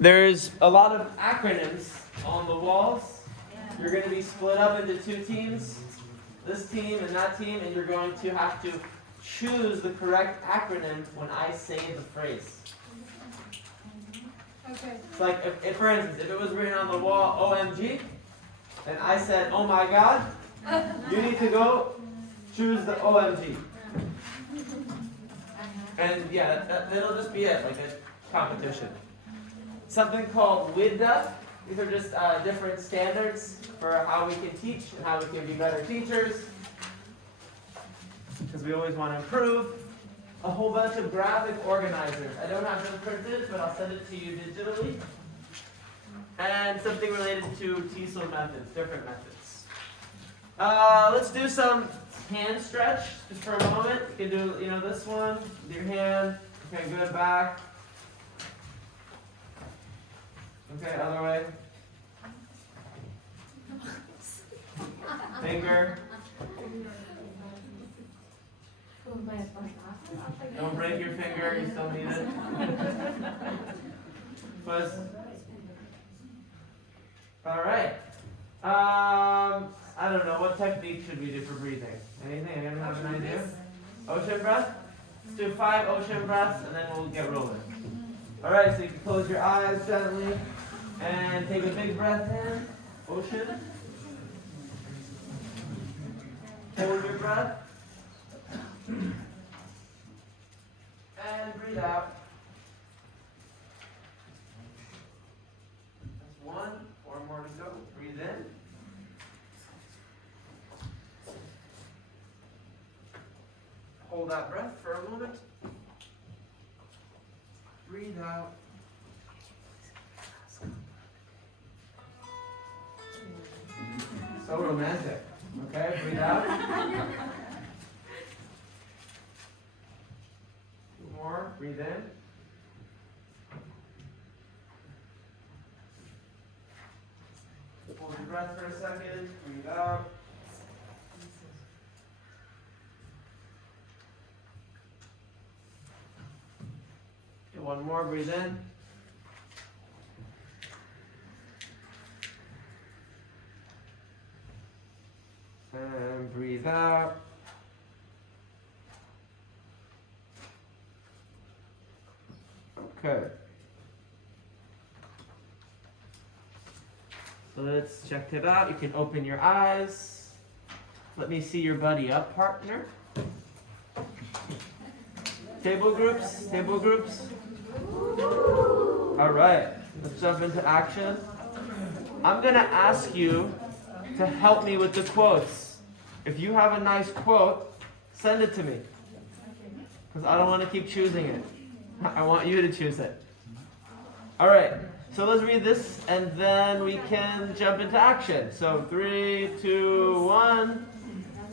There's a lot of acronyms on the walls. You're going to be split up into two teams, this team and that team, and you're going to have to choose the correct acronym when I say the phrase. Okay. It's like, if for instance, if it was written on the wall, OMG, and I said, oh my God, you need to go choose the OMG. And yeah, that'll just be it, like a competition. Something called WIDA. These are just different standards for how we can teach and how we can be better teachers. Because we always want to improve. A whole bunch of graphic organizers. I don't have them printed, but I'll send it to you digitally. And something related to TESOL methods, different methods. Let's do some hand stretch just for a moment. You can do, this one with your hand. Okay, good, back. Okay, other way. Finger. Don't break your finger, you still need it. Twist. Alright. I don't know, what technique should we do for breathing? Anything? Anyone have an idea? Ocean breath? Let's do 5 ocean breaths and then we'll get rolling. Alright, so you can close your eyes gently and take a big breath in. Ocean. Hold your breath. And breathe out. That's 1. 4 more to go. Breathe in. Hold that breath for a moment. Breathe out. So romantic. Okay, breathe out. 2 more. Breathe in. Hold your breath for a second. Breathe out. Okay, 1 more. Breathe in. And breathe out. Okay. So let's check it out. You can open your eyes. Let me see your buddy up, partner. Table groups, table groups. All right, let's jump into action. I'm gonna ask you to help me with the quotes. If you have a nice quote, send it to me. Because I don't want to keep choosing it. I want you to choose it. Alright, so let's read this and then we can jump into action. So 3, 2, 1.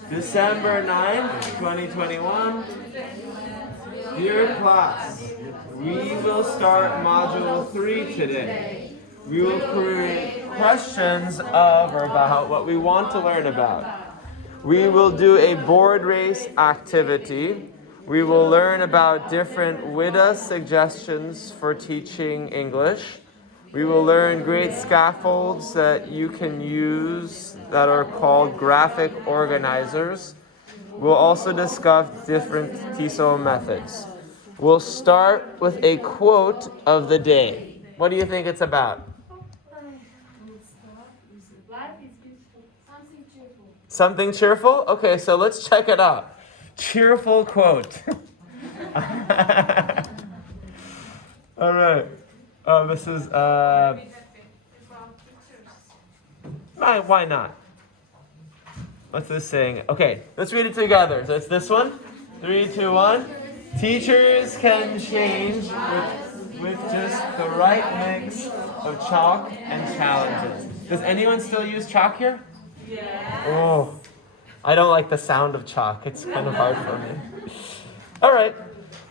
December 9, 2021. Dear class, we will start module 3 today. We will create questions of or about what we want to learn about. We will do a board race activity. We will learn about different WIDA suggestions for teaching English. We will learn great scaffolds that you can use that are called graphic organizers. We'll also discuss different TESOL methods. We'll start with a quote of the day. What do you think it's about? Something cheerful? Okay, so let's check it out. Cheerful quote. All right. This is, why not? What's this saying? Okay, let's read it together. So it's this one. 3, 2, 1. Teachers can change with just the right mix of chalk and challenges. Does anyone still use chalk here? Yeah. Oh, I don't like the sound of chalk. It's kind of hard for me. All right.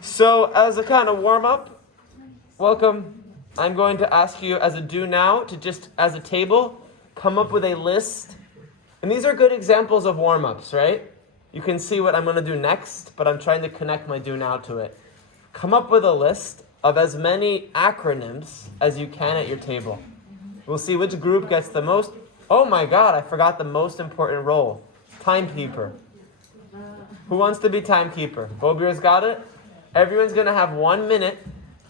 So as a kind of warm-up, welcome. I'm going to ask you as a do now to just, as a table, come up with a list. And these are good examples of warm-ups, right? You can see what I'm going to do next, but I'm trying to connect my do now to it. Come up with a list of as many acronyms as you can at your table. We'll see which group gets the most. Oh my God, I forgot the most important role. Timekeeper. Who wants to be timekeeper? Bobir's got it? Everyone's going to have 1 minute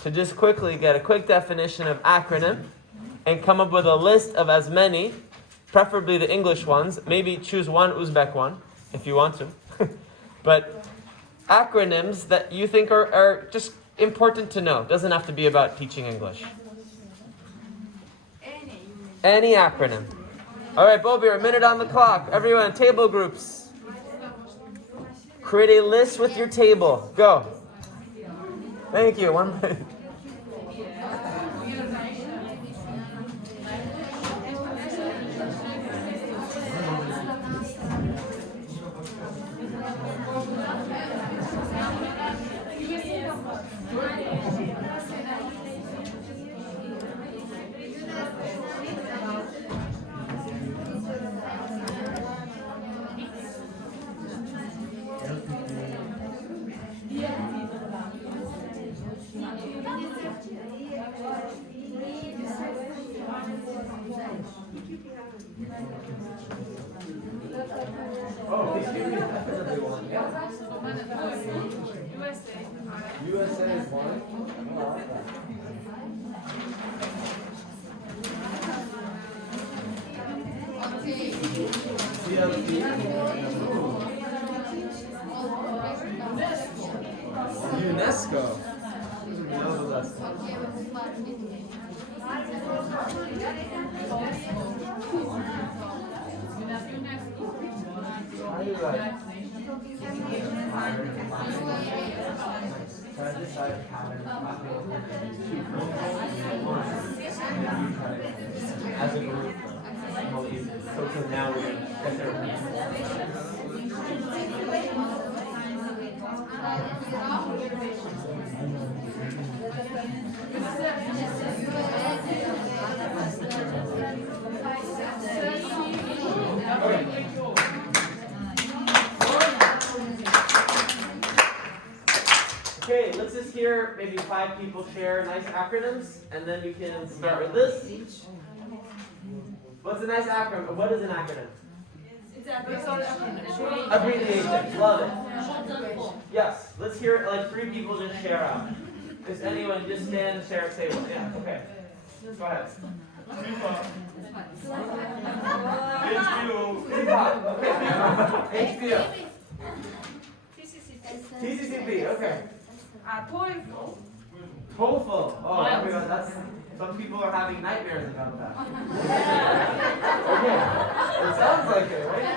to just quickly get a quick definition of acronym and come up with a list of as many, preferably the English ones. Maybe choose one Uzbek one if you want to. But acronyms that you think are just important to know. Doesn't have to be about teaching English. Any acronym. All right, Bobir, a minute on the clock. Everyone, table groups. Create a list with your table. Go. Thank you. 1 minute. USA is one. UNESCO. As a group, so now we're going to get their Okay, let's just hear maybe 5 people share nice acronyms, and then we can start with this. What's a nice acronym? What is an acronym? Abbreviation. Love it. Yes, let's hear like 3 people just share out. Does anyone just stand and share a table? Yeah, okay. Go ahead. HBO. Okay. HBO. TCCP. Okay. TOEFL. TOEFL. Oh my God, that's. Some people are having nightmares about that. Okay. It sounds like it, right?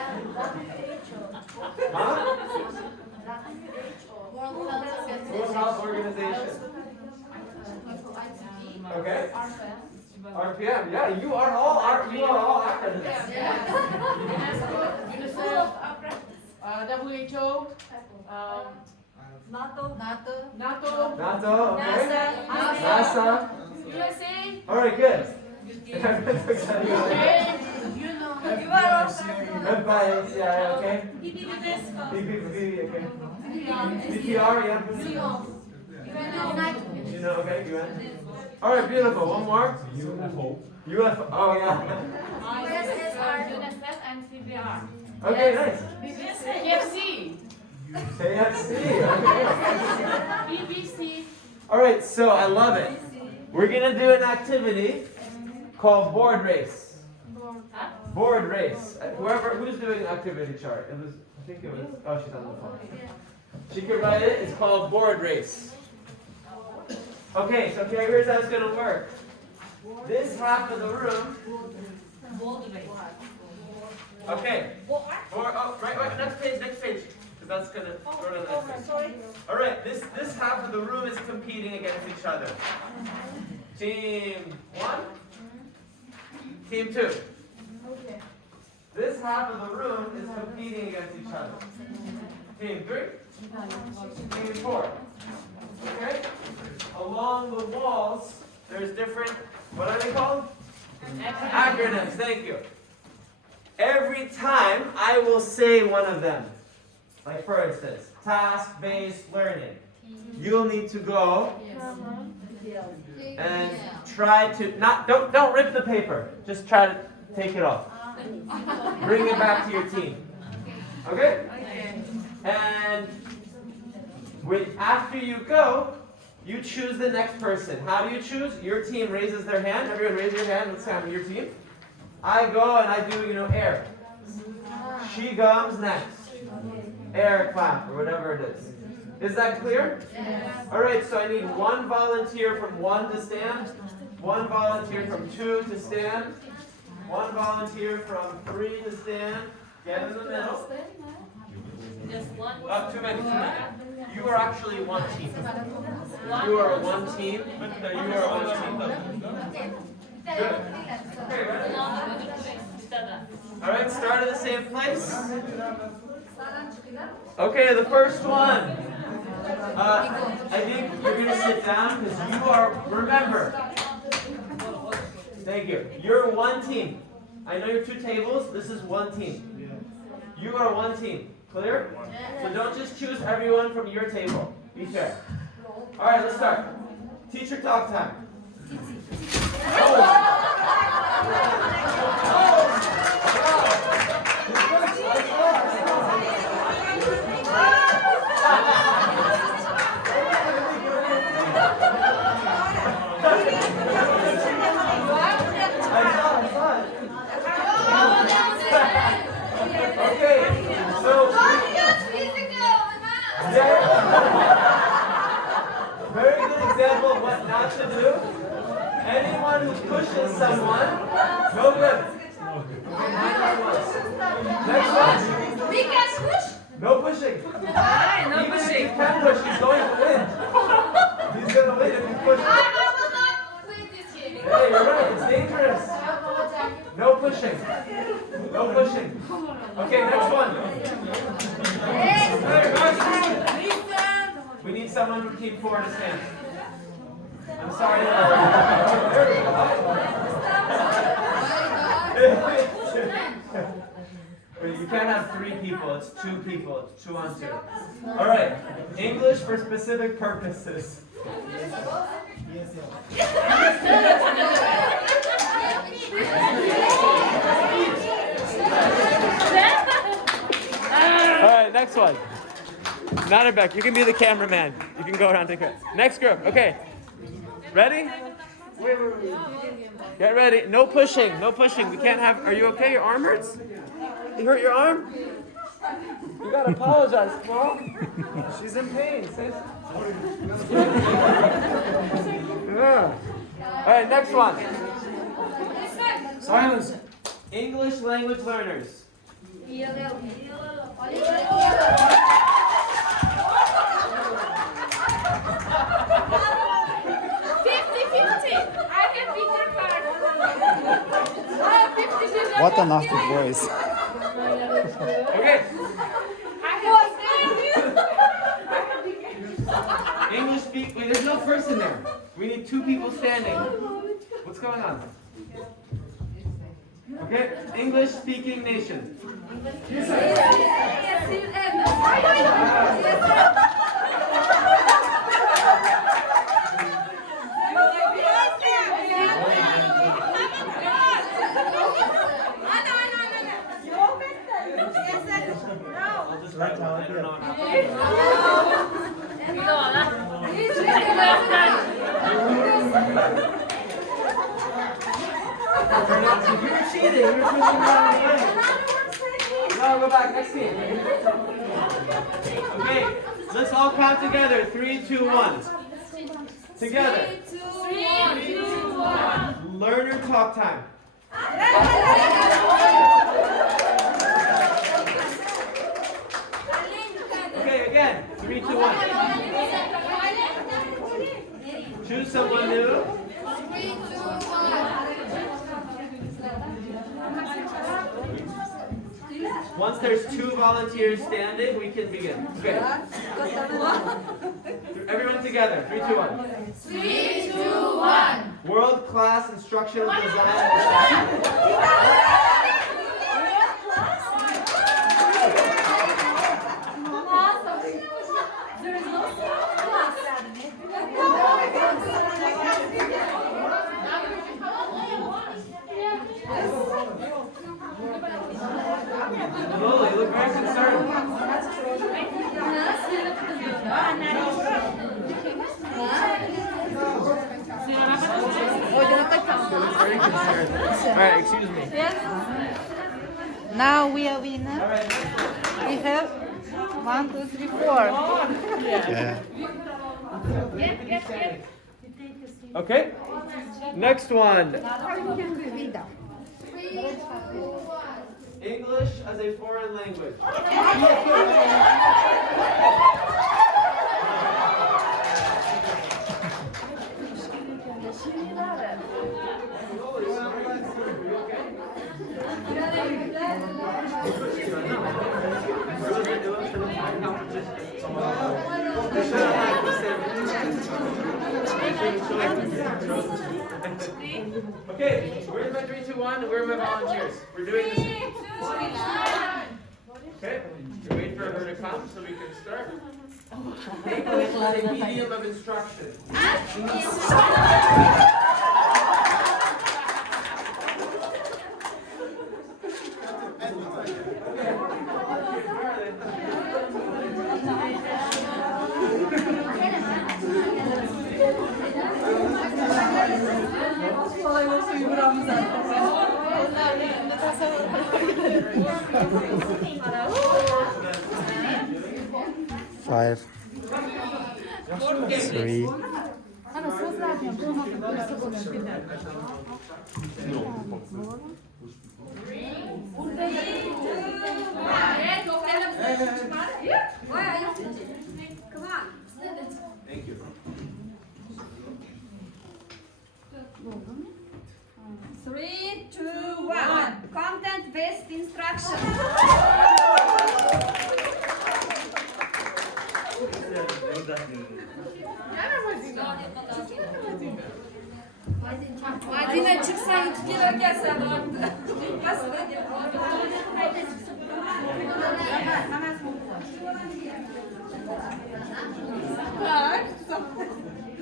Huh? World Health Organization. Okay. RPM. Yeah, you are all acronyms. WHO. NATO. Okay. NASA. USA. All right, good. You are also. Advice, yeah, okay. UNESCO. okay. BTR, yeah. You know, okay, UN. All right, beautiful. One more. UFO. Oh, yeah. UNICEF and CBR. Okay, nice. KFC. KFC, okay. BBC. All right, so I love it. We're going to do an activity called board race. Board race. Who's doing the activity chart? I think it was, oh, she's on the phone. She could write it. It's called board race. Okay, so here's how it's going to work. This half of the room. Okay. Right, next page. Because that's going to go to the next page. All right, this half of the room is competing against each other. Team 1, Team 2. This half of the room is competing against each other. Team 3, Team 4. Okay? Along the walls, there's different, what are they called? Acronyms, thank you. Every time I will say one of them. Like for instance, task-based learning. You'll need to go and try to don't rip the paper. Just try to take it off. Bring it back to your team. Okay? And after you go, you choose the next person. How do you choose? Your team raises their hand. Everyone raise your hand. Let's say I'm your team. I go and I do, air. She comes next. Air clap, or whatever it is. Is that clear? Yes. Alright, so I need one volunteer from 1 to stand, one volunteer from 2 to stand, one volunteer from 3 to stand. Get in the middle. Just one. Too many. You are actually one team. You are one team. You are one team. Good. Okay, ready? Alright, start at the same place. Okay, the first one. I think you're going to sit down because you are, remember, thank you. You're one team. I know you're 2 tables. This is one team. You are one team. Clear? So don't just choose everyone from your table. Be fair. Alright, let's start. Teacher talk time. Okay, so very good example of what not to do. Anyone who pushes someone, no good. Next one. We can push. No pushing. No Even pushing. if you can push, he's going to win. He's going to win if you push. I will not play this game. Hey, you're right. It's dangerous. No pushing. No pushing. Okay, next one. We need someone from Team 4 to stand. I'm sorry. You can't have 3 people. It's 2 people. It's 2 on 2. All right. English for specific purposes. All right, next one. Natterbeck, you can be the cameraman. You can go around and take it. Next group. Okay. Ready? Wait. Get ready. No pushing. No pushing. We can't have. Are you okay? Your arm hurts? You hurt your arm? You gotta apologize, Paul. She's in pain, sis. Yeah. All right, next one. Silence. English language learners. 50-50. I have bigger card. I have 50-50. What a nasty voice. Okay. I have English speak. Wait, there's no person there. We need 2 people standing. What's going on? Okay, English speaking nation. I'll just write down. I don't know how You were cheating. You were pushing down the line. No, go back. Next team. Okay, let's all count together. 3, 2, 1. Together. 3, 2, 1. Learner talk time. Okay, again. 3, 2, 1. Choose someone new. 3, 2, 1. Once there's 2 volunteers standing, we can begin. Okay. Everyone together. 3, 2, 1. 3, 2, 1. World-class instructional design. right, excuse me. Yes. Now we are winner. All right, next one. We have 1, 2, 3, 4. Yeah. Okay. Next one. English as a foreign language. Okay, where's my 3, 2, 1? Where are my volunteers? We're doing this. Okay, we're waiting for her to come so we can start. English is a medium of instruction. Five. 3. Thank you. 3, 2, 1. Content-based instruction. Madine çıksa yutkiler gelse vardı.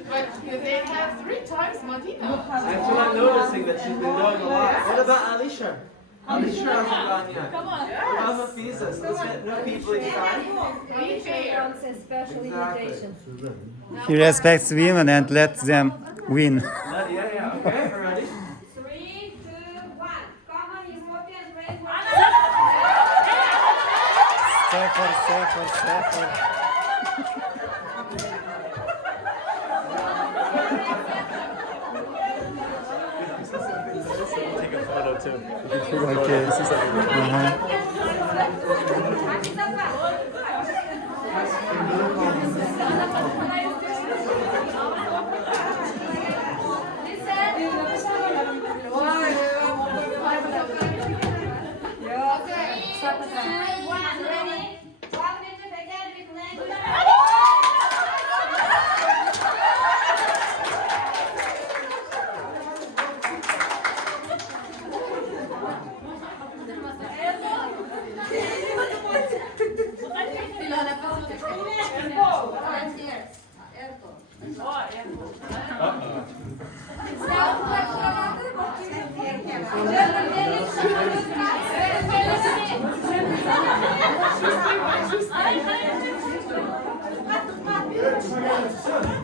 But they have 3 times Martina. That's what I'm noticing, that she's been going a lot. What about Alicia? Alicia hasn't gone yet. Come on. I'm a thesis. Let's get new people inside. Be fair. Exactly. He respects women and lets them win. Yeah. Okay, we're ready? 3, 2, 1. Common European phrase. Scaffold. Take a photo too. Okay.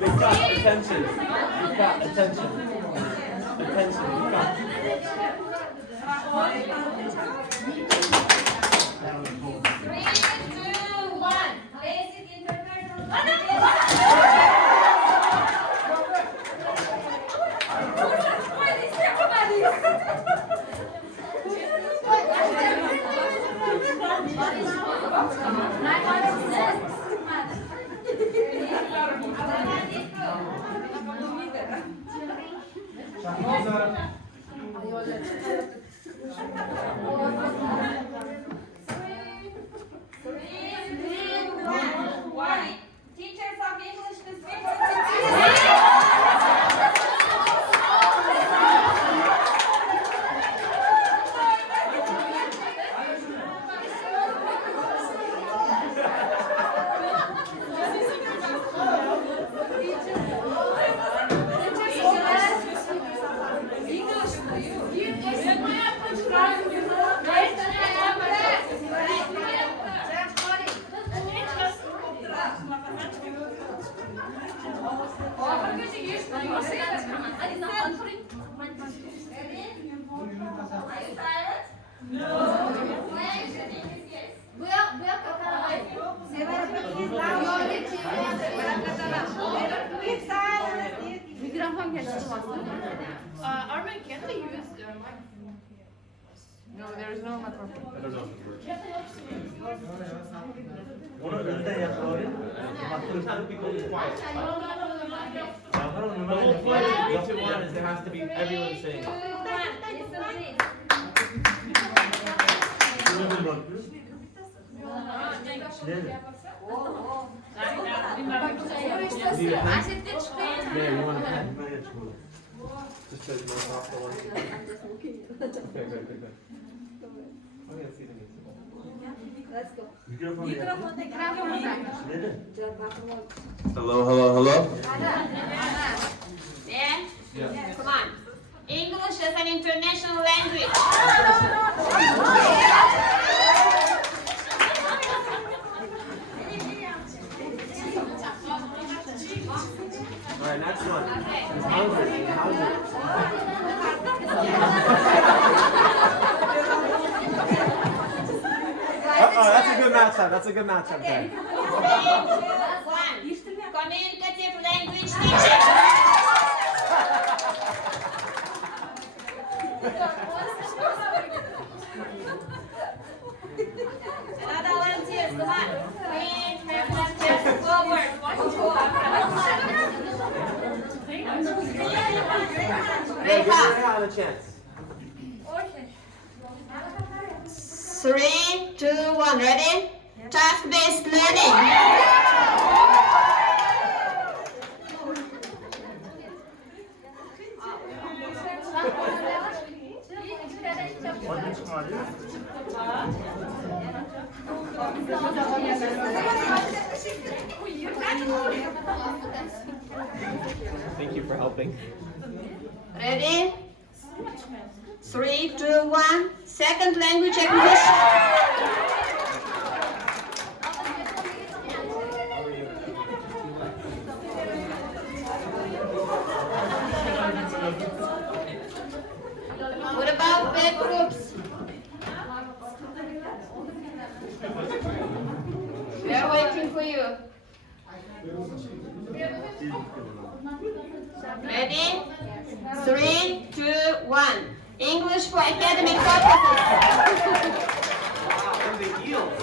We've got attention. We've got attention. Attention. We've got. 3, 2, 1. Basic international. Teachers of English to speak. English to you. Armin, can we use no, there is no microphone. The whole point of 3, 2, 1 is there has to be everyone saying. Yeah, you want a pen? Just to mark off the one. Okay, good. I'm gonna see the music. Let's go. Hello. Yeah? Yeah. Come on. English is an international language. Alright, next one. He's hungry. That's a good matchup there. 3, 2, 1. Communicative language teaching. Another volunteers, come on. Clean, volunteers, forward. Give Reha a chance. 3, 2, 1, ready? Task-based learning. Thank you for helping. Ready? 3, 2, 1. Second language acquisition. What about big groups? We are waiting for you. Ready? 3, 2, 1. English for academic purposes. And the heels.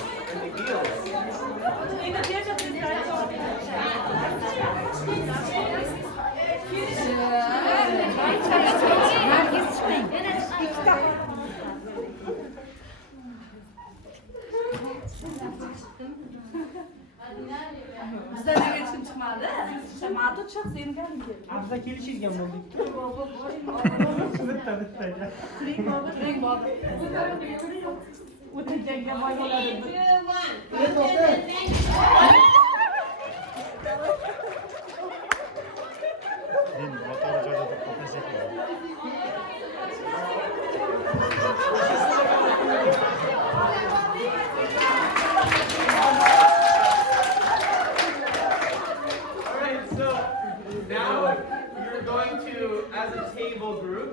As a table group,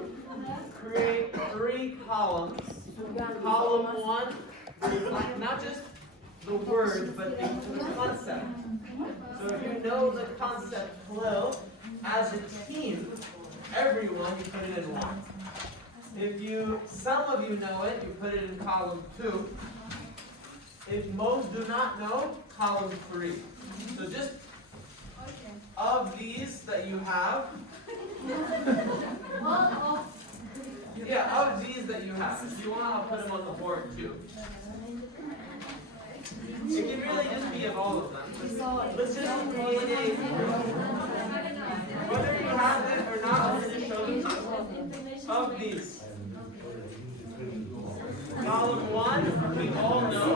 create 3 columns. Column 1 is not just the words, but the concept. So if you know the concept flow, as a team, everyone, you put it in 1. If some of you know it, you put it in column 2. If most do not know, column 3. So just of these that you have, yeah, of these that you have. If you want, I'll put them on the board too. It can really just be of all of them. Let's just create a, whether you have it or not, I'm going to show you of these. Column 1, we all know.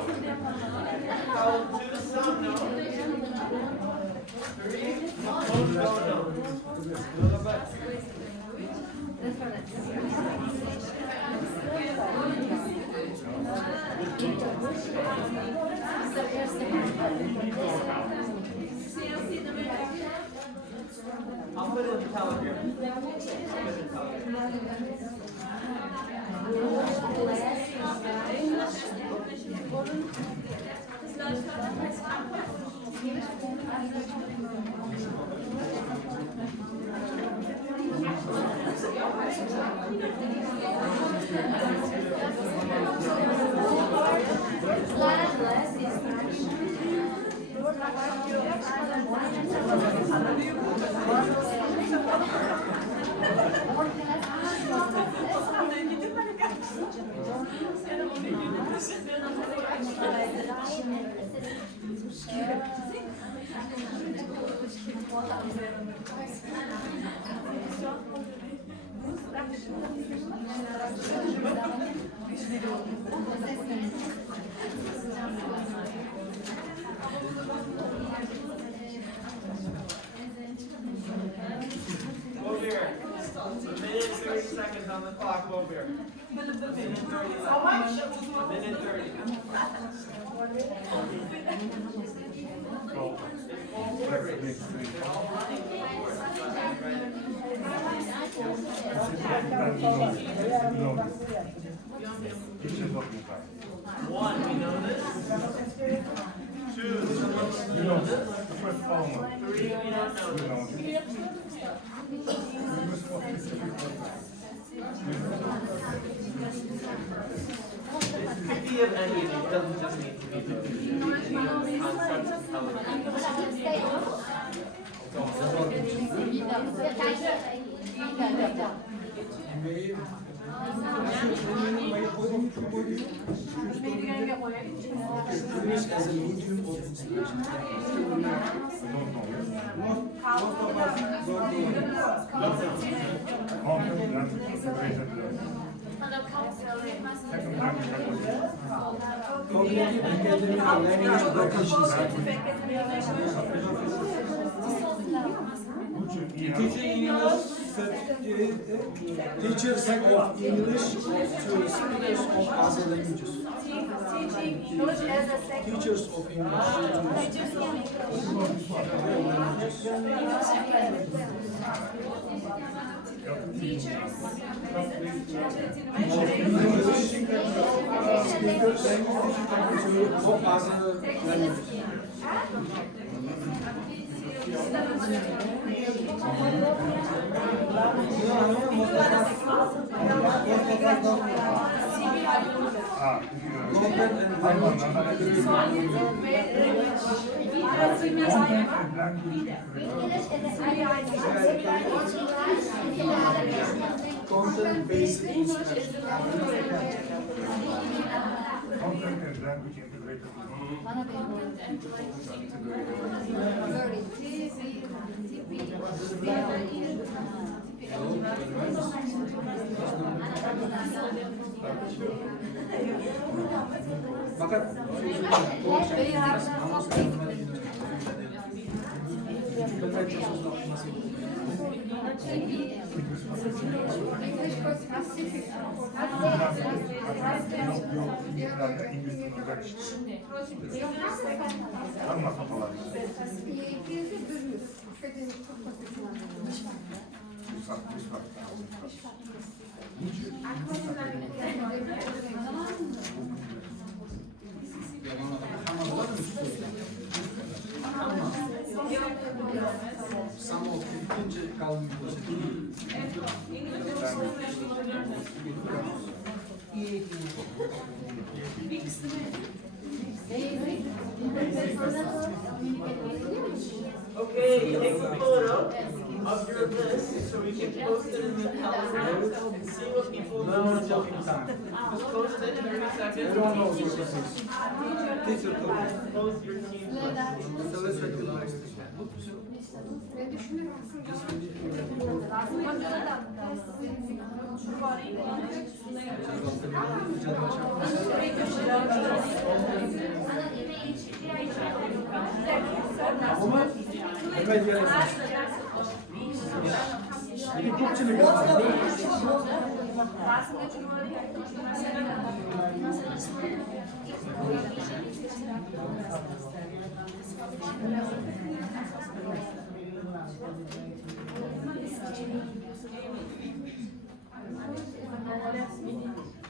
Column 2, some know. 3, most don't know. I'll put it in the telegram. Over here. A minute 30 seconds on the clock. Over here. How much? A minute 30. One, we know this. Two, we know this. Three, we don't know this. It could be of anything, it doesn't just need to be the concept of intelligence. Used as a medium of inspiration. Cognitive academic language recognition. Teacher set of English to speakers of other languages. Teachers of English to other speakers of other languages. Content-based instruction. Content and language integrated. Fakat samo ikinci kavim Okay, take a photo of your list so we can post it in the calendar and see what people know. Just post it in 30 seconds. Post your team list.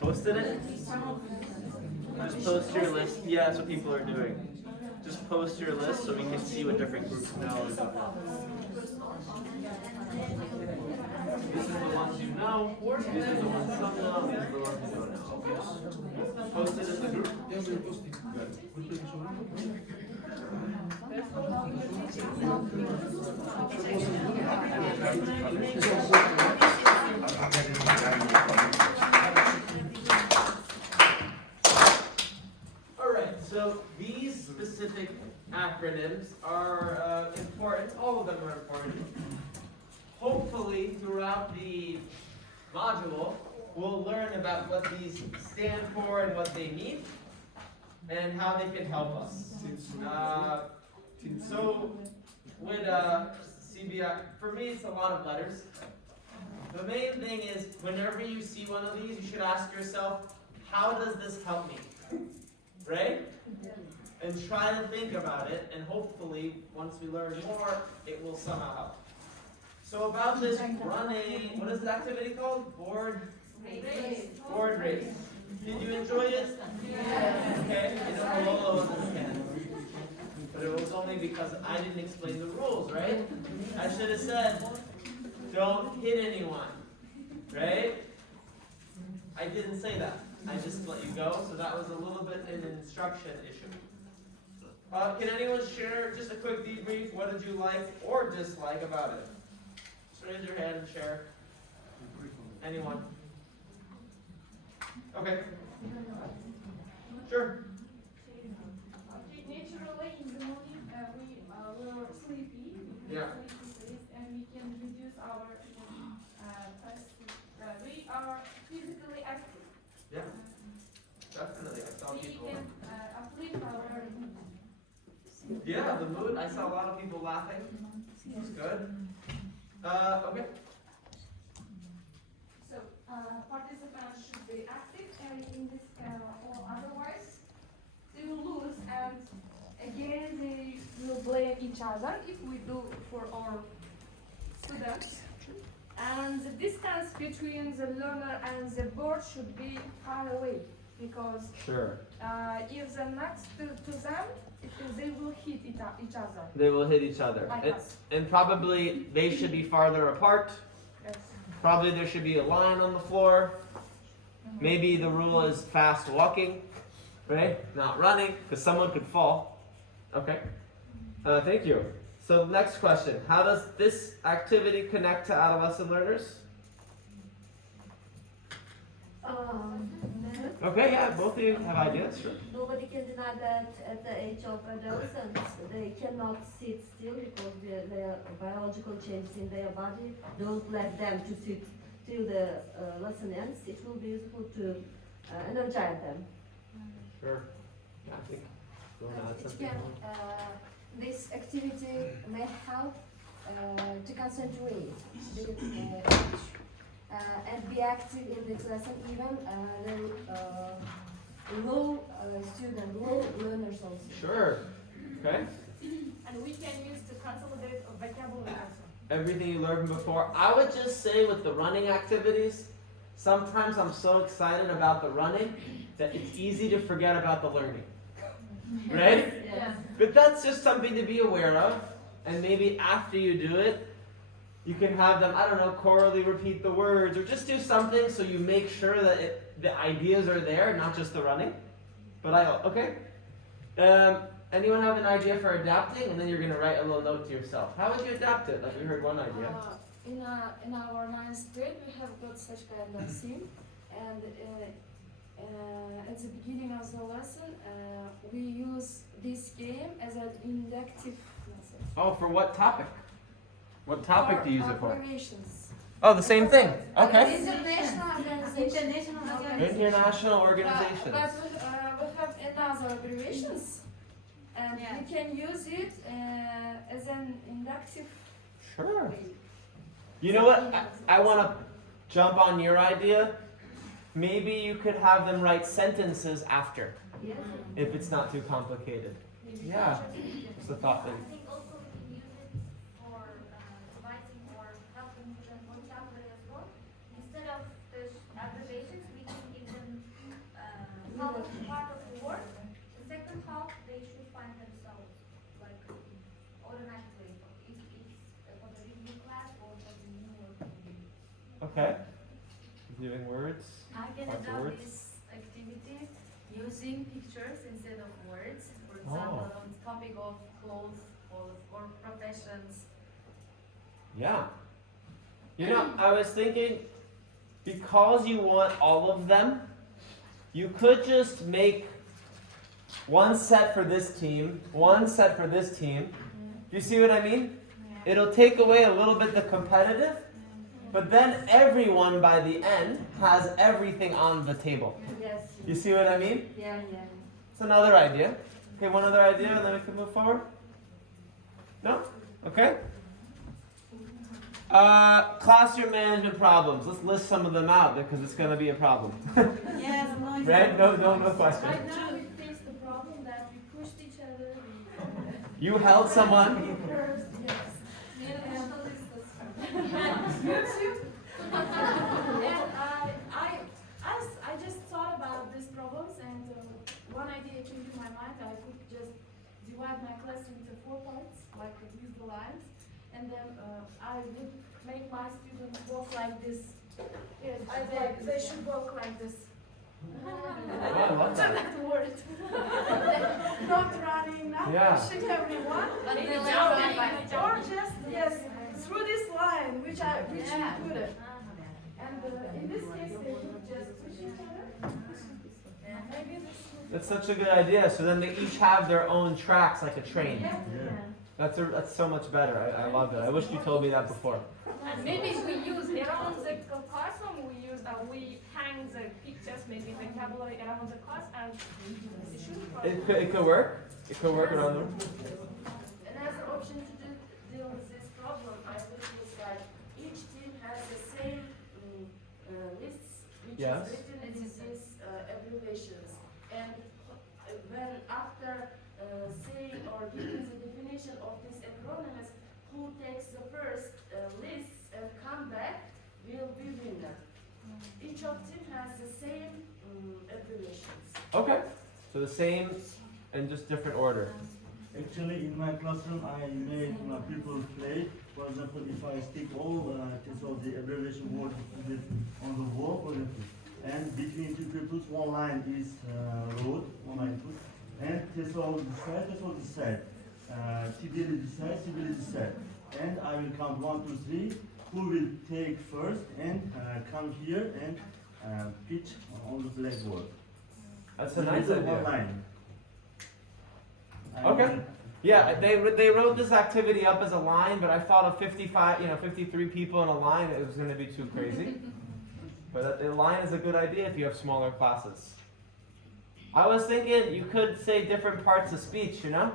Posted it? Just post your list. Yeah, that's what people are doing. Just post your list so we can see what different groups know or don't know. This is the ones you know. These are the ones some know. These are the ones you don't know. Post it in the group. Alright, so these specific acronyms are important. All of them are important. Hopefully, throughout the module, we'll learn about what these stand for and what they mean, and how they can help us. So, with CBI, for me, it's a lot of letters. The main thing is, whenever you see one of these, you should ask yourself, how does this help me? Right? And try to think about it, and hopefully, once we learn more, it will somehow help. So about this running, what is the activity called? Board race. Did you enjoy it? Yes. Okay, I know Lola wasn't a fan. But it was only because I didn't explain the rules, right? I should have said, don't hit anyone, right? I didn't say that. I just let you go, so that was a little bit an instruction issue. Can anyone share just a quick debrief? What did you like or dislike about it? Just raise your hand and share. Anyone? Okay. Sure. Naturally, in the morning, we were sleepy. Yeah. And we can reduce our we are physically active. Yeah. Definitely. I saw We people. can uplift our mood. Yeah, the mood. I saw a lot of people laughing. It's good. Okay. So participants should be active in this, or otherwise they will lose, and again they will blame each other if we do for our students. And the distance between the learner and the board should be far away, because Sure. if they're next to them, they will hit each other. They will hit each other. Like And, us. and probably they should be farther apart. Yes. Probably there should be a line on the floor. Maybe the rule is fast walking, right? Not running, because someone could fall. Okay. Thank you. So next question. How does this activity connect to adolescent learners? Okay, yeah, both of you have ideas, sure. Nobody can deny that at the age of adolescents, they cannot sit still because their biological changes in their body don't let them to sit till the lesson ends. It will be useful to energize them. Sure. Yeah, I think we'll add something. This activity may help to concentrate and be active in the class, and even the low learners also. Sure. Okay. And we can use to consolidate a vocabulary also. Everything you learned before. I would just say with the running activities, sometimes I'm so excited about the running that it's easy to forget about the learning. Right? Yeah. But that's just something to be aware of. And maybe after you do it, you can have them, I don't know, chorally repeat the words, or just do something so you make sure that the ideas are there, not just the running. But okay. Anyone have an idea for adapting? And then you're going to write a little note to yourself. How would you adapt it? Like we heard one idea. In our 9th grade, we have got such kind of theme, and at the beginning of the lesson, we use this game as an inductive method. Oh, for what topic? What topic do you use it for? Abbreviations. Oh, the same thing. Okay. International organization. International organizations. But we have another abbreviations, and we can use it as an inductive. Sure. You know what? I want to jump on your idea. Maybe you could have them write sentences after, if it's not too complicated. Yeah. It's the thought thing. I think also we can use it for devising or helping with the vocabulary as well. Instead of the abbreviations, we can give them half of part of the word. The second half, they should find themselves. Viewing words. I can Lots of adapt words. this activity using pictures instead of words. For example, on the topic of clothes or professions. Yeah. You know, I was thinking, because you want all of them, you could just make one set for this team, one set for this team. Do you see what I mean? It'll take away a little bit the competitive, but then everyone by the end has everything on the table. Yes. You see what I mean? Yeah, yeah. It's another idea. Okay, one other idea, and then we can move forward. No? Okay. Classroom management problems. Let's list some of them out because it's going to be a problem. Yes, no. Right? No question. Right now we face the problem that we pushed each other. You held someone. First, yes. And I just thought about these problems, and one idea came to my mind. I could just divide my class into 4 parts, like use the lines, and then I would make my students walk like this. Yes, they should walk like this. I love that. That word. Not running, not pushing everyone. Or just, yes, through this line, which you put it. And in this case, they would just push each other. Maybe this would. That's such a good idea. So then they each have their own tracks like a train. Yeah. That's so much better. I love it. I wish you told me that before. Maybe we use around the classroom. We hang the pictures, maybe vocabulary around the class, and it should It could work. It could work around them. Another option to deal with this problem, I think, is that each team has the same lists, which Yes. is written in these abbreviations. And when after saying or giving the definition of this acronym, who takes the first lists and come back will be winner. Each of them has the same abbreviations. Okay. So the same and just different order. Actually, in my classroom, I made people play. For example, if I stick all the abbreviation word on the wall, for example, and between two pupils, one line is road, one line put, and this all this side, Sibili this side, and I will count 1, 2, 3. Who will take first and come here and pitch on the blackboard? That's a nice One idea. line. Okay. Yeah, they wrote this activity up as a line, but I thought of 53 people in a line. It was going to be too crazy. But a line is a good idea if you have smaller classes. I was thinking you could say different parts of speech. Noun,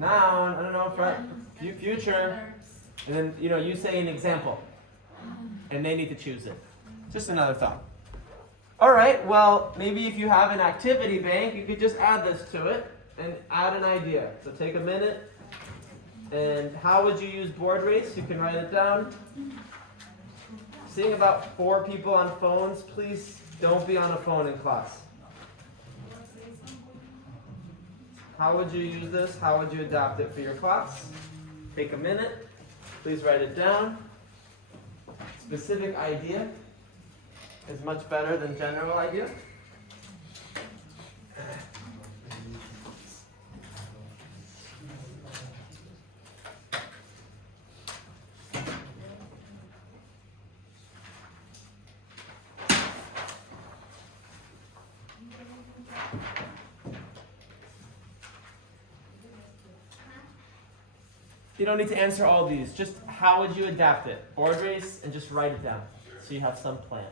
I don't know, future. And then, you say an example. And they need to choose it. Just another thought. All right, well, maybe if you have an activity bank, you could just add this to it and add an idea. So take a minute. And how would you use board race? You can write it down. Seeing about 4 people on phones, please don't be on a phone in class. How would you use this? How would you adapt it for your class? Take a minute. Please write it down. Specific idea is much better than general idea. You don't need to answer all these. Just how would you adapt it? Board race and just write it down so you have some plan.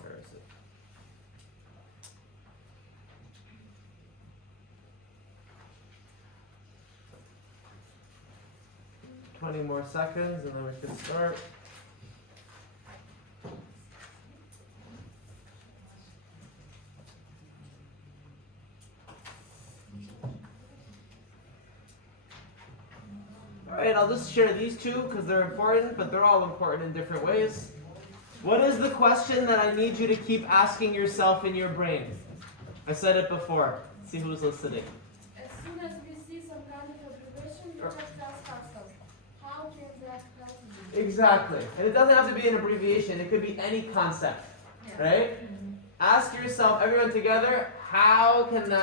Where is it? Twenty more seconds and then we can start. Alright, I'll just share these two because they're important, but they're all important in different ways. What is the question that I need you to keep asking yourself in your brain? I said it before. See who's listening. As soon as we see some kind of abbreviation, we just ask ourselves, how can that help me? Exactly. And it doesn't have to be an abbreviation. It could be any concept. Right? Ask yourself, everyone together, how can this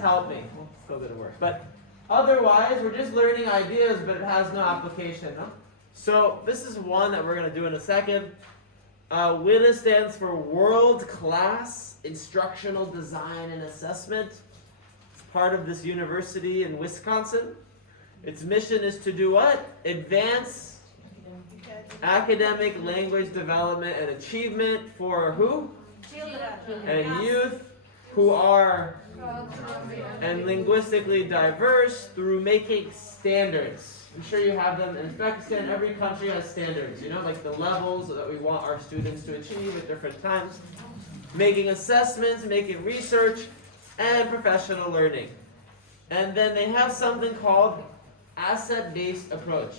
help me? Well, still gonna work. But otherwise, we're just learning ideas, but it has no application. No? So this is one that we're gonna do in a second. WIDA stands for World Class Instructional Design and Assessment. It's part of this university in Wisconsin. Its mission is to do what? Advance academic language development and achievement for who? Children. And youth who are and linguistically diverse through making standards. I'm sure you have them. In Pakistan, every country has standards, like the levels that we want our students to achieve at different times. Making assessments, making research, and professional learning. And then they have something called asset-based approach.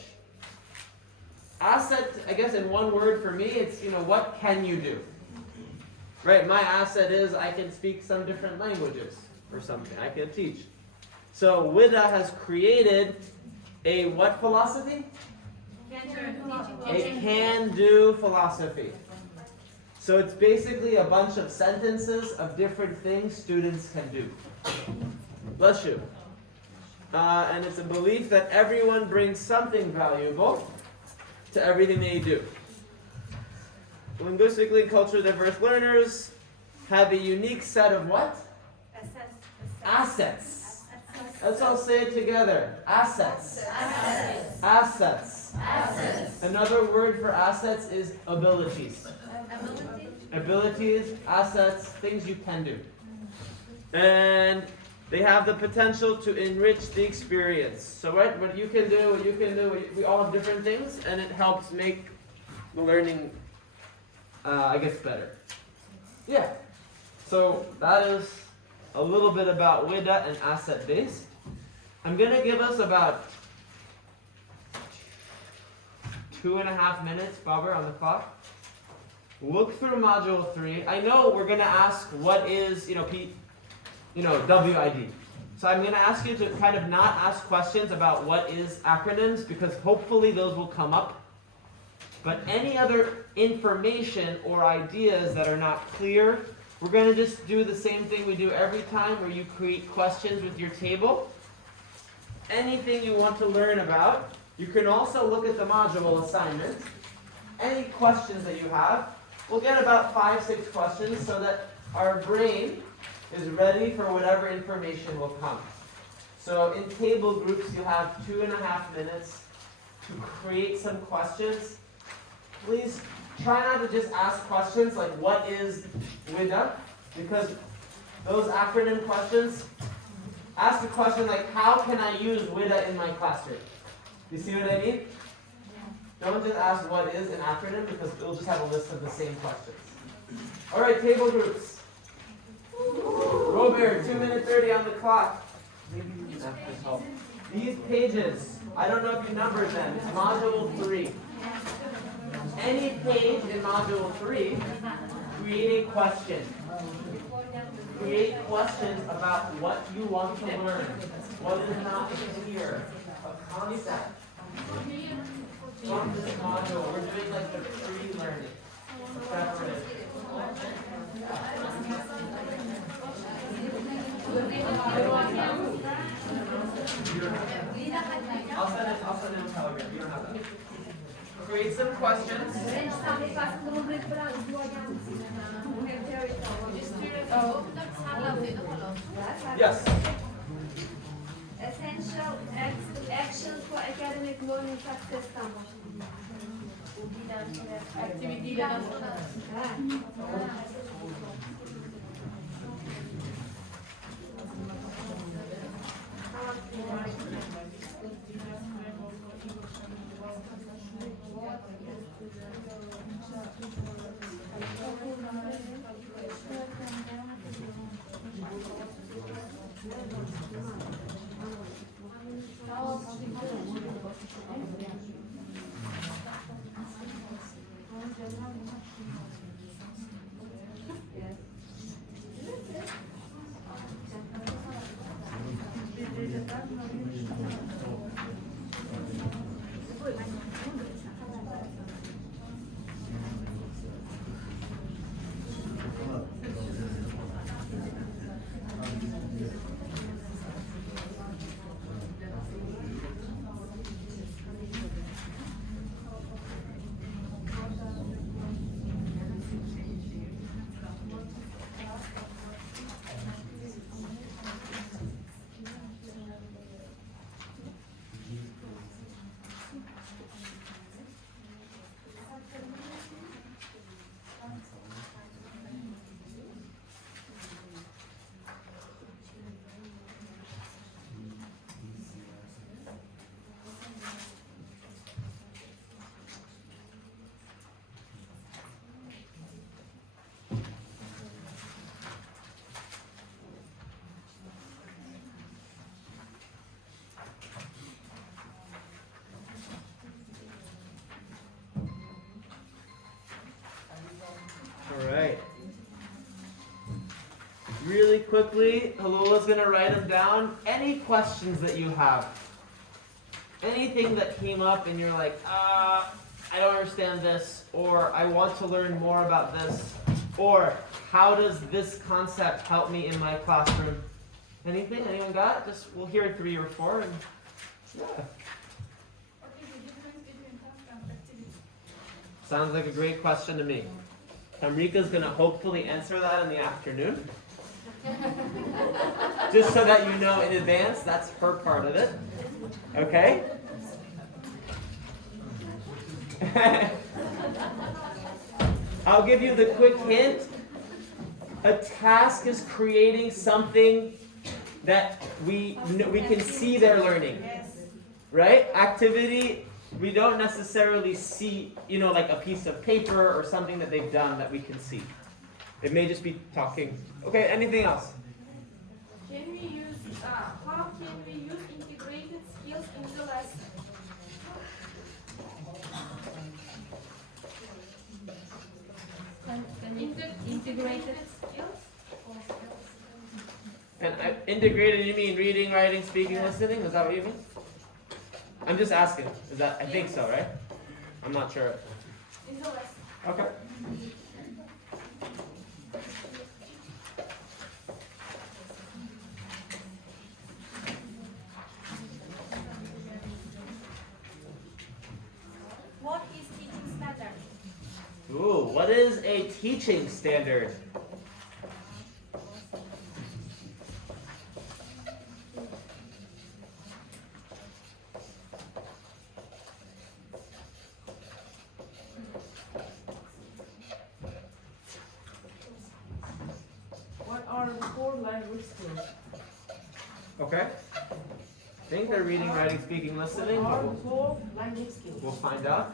Asset, I guess in one word for me, it's, what can you do? Right, my asset is I can speak some different languages or something. I can teach. So WIDA has created a what philosophy? A can-do philosophy. So it's basically a bunch of sentences of different things students can do. Bless you. And it's a belief that everyone brings something valuable to everything they do. Linguistically and culturally diverse learners have a unique set of what? Assets. Let's all say it together. Assets. Assets. Another word for assets is abilities. Abilities, assets, things you can do. And they have the potential to enrich the experience. So what you can do, we all have different things, and it helps make the learning, better. Yeah. So that is a little bit about WIDA and asset-based. I'm going to give us about 2.5 minutes, Barbara, on the clock. Look through Module 3. I know we're going to ask what is, WID. So I'm going to ask you to kind of not ask questions about what is acronyms, because hopefully those will come up. But any other information or ideas that are not clear, we're going to just do the same thing we do every time, where you create questions with your table. Anything you want to learn about. You can also look at the module assignment. Any questions that you have. We'll get about 5-6 questions so that our brain is ready for whatever information will come. So in table groups, you have 2.5 minutes to create some questions. Please try not to just ask questions like, what is WIDA? Because those acronym questions, ask a question like, how can I use WIDA in my classroom? You see what I mean? Don't just ask what is an acronym, because we'll just have a list of the same questions. All right, table groups. Robert, 2:30 on the clock. Maybe you can have this help. These pages, I don't know if you numbered them. It's Module 3. Any page in Module 3, create a question. Create questions about what you want to learn. What is not clear? A concept. From this module, we're doing like the pre-learning. Separate. I'll send it in Telegram. You don't have that. Create some questions. Yes. Essential action for academic learning success. All right. Really quickly, Halula's going to write them down. Any questions that you have? Anything that came up and you're like, I don't understand this, or I want to learn more about this, or how does this concept help me in my classroom? Anything? Anyone got? Just we'll hear 3 or 4 and yeah. Sounds like a great question to me. Tamrika's going to hopefully answer that in the afternoon. Just so that you know in advance, that's her part of it. Okay? I'll give you the quick hint. A task is creating something that we can see they're learning. Right? Activity, we don't necessarily see, like a piece of paper or something that they've done that we can see. It may just be talking. Okay, anything else? Can we use, how can we use integrated skills in the lesson? Integrated skills? And integrated, you mean reading, writing, speaking, listening? Is that what you mean? I'm just asking. Is that? I think so, right? I'm not sure. In the lesson. Okay. What is teaching standard? Ooh, what is a teaching standard? What are the 4 language skills? Okay. I think they're reading, writing, speaking, listening. What are the 4 language skills? We'll find out.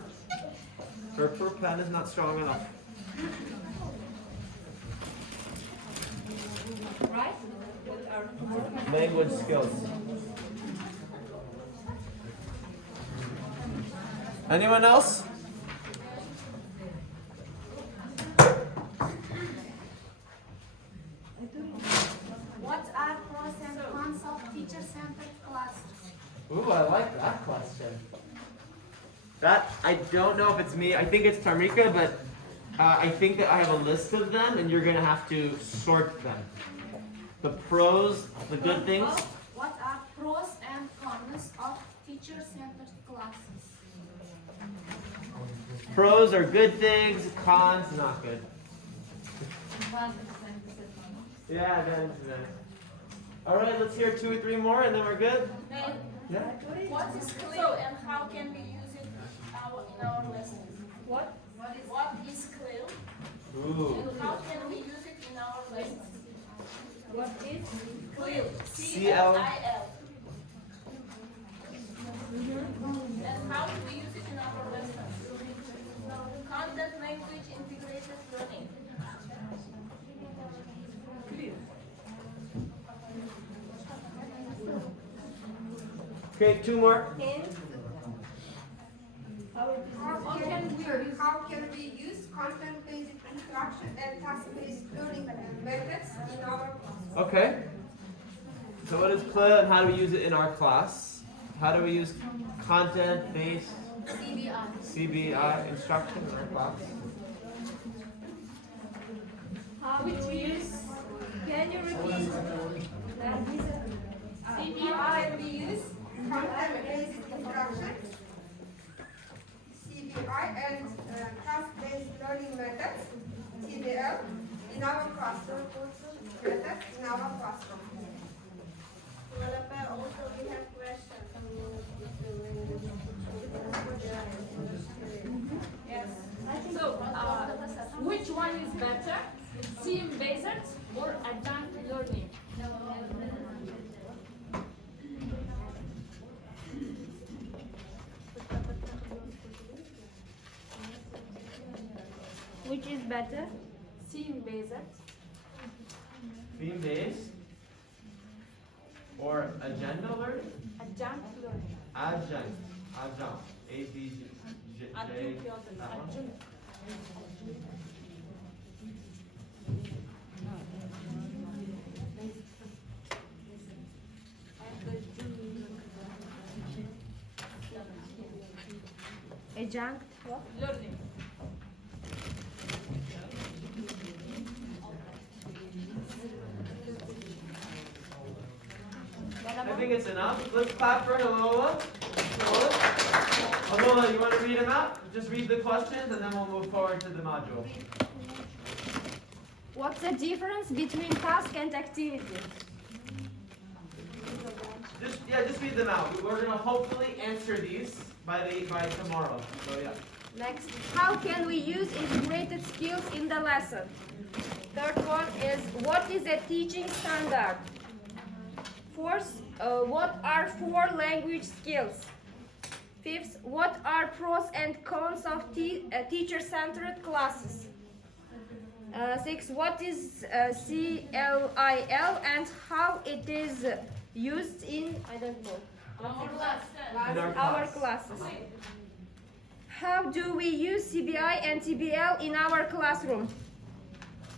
Her pen is not strong enough. Right? What are Language skills. Anyone else? What are pros and cons of teacher-centered classes? Ooh, I like that question. That, I don't know if it's me. I think it's Tamrika, but I think that I have a list of them, and you're going to have to sort them. The pros, the good things. What are pros and cons of teacher-centered classes? Pros are good things, cons not good. Yeah, then. All right, let's hear 2 or 3 more, and then we're good. Yeah. What is clue and how can we use it in our lessons? What is clue? Ooh. And how can we use it in our lessons? What is clue? C-L. And how do we use it in our lessons? Content language integrated learning. Okay, 2 more. How can we use content-based instruction and task-based learning methods in our class. Okay. So what is CLIA and how do we use it in our class? How do we use content-based CBI instruction in our class? How we use? Can you repeat? CBI we use content-based instruction, CBI and task-based learning methods, TBL, in our classroom. Methods in our classroom. Also, we have questions. Yes. So, which one is better? Theme-based or adjunct learning? Which is better? Theme-based. Theme-based or agenda learning? Adjunct learning. Adjunct. A-D-J. That one? Adjunct what? Learning. I think it's enough. Let's clap for Halola. Halola, you want to read them out? Just read the questions and then we'll move forward to the module. What's the difference between task and activity? Just read them out. We're gonna hopefully answer these by tomorrow. So yeah. Next, how can we use integrated skills in the lesson? Third one is, what is a teaching standard? Fourth, what are 4 language skills? Fifth, what are pros and cons of teacher-centered classes? Sixth, what is CLIL and how it is used in, I don't know, our classes. How do we use CBI and TBL in our classroom?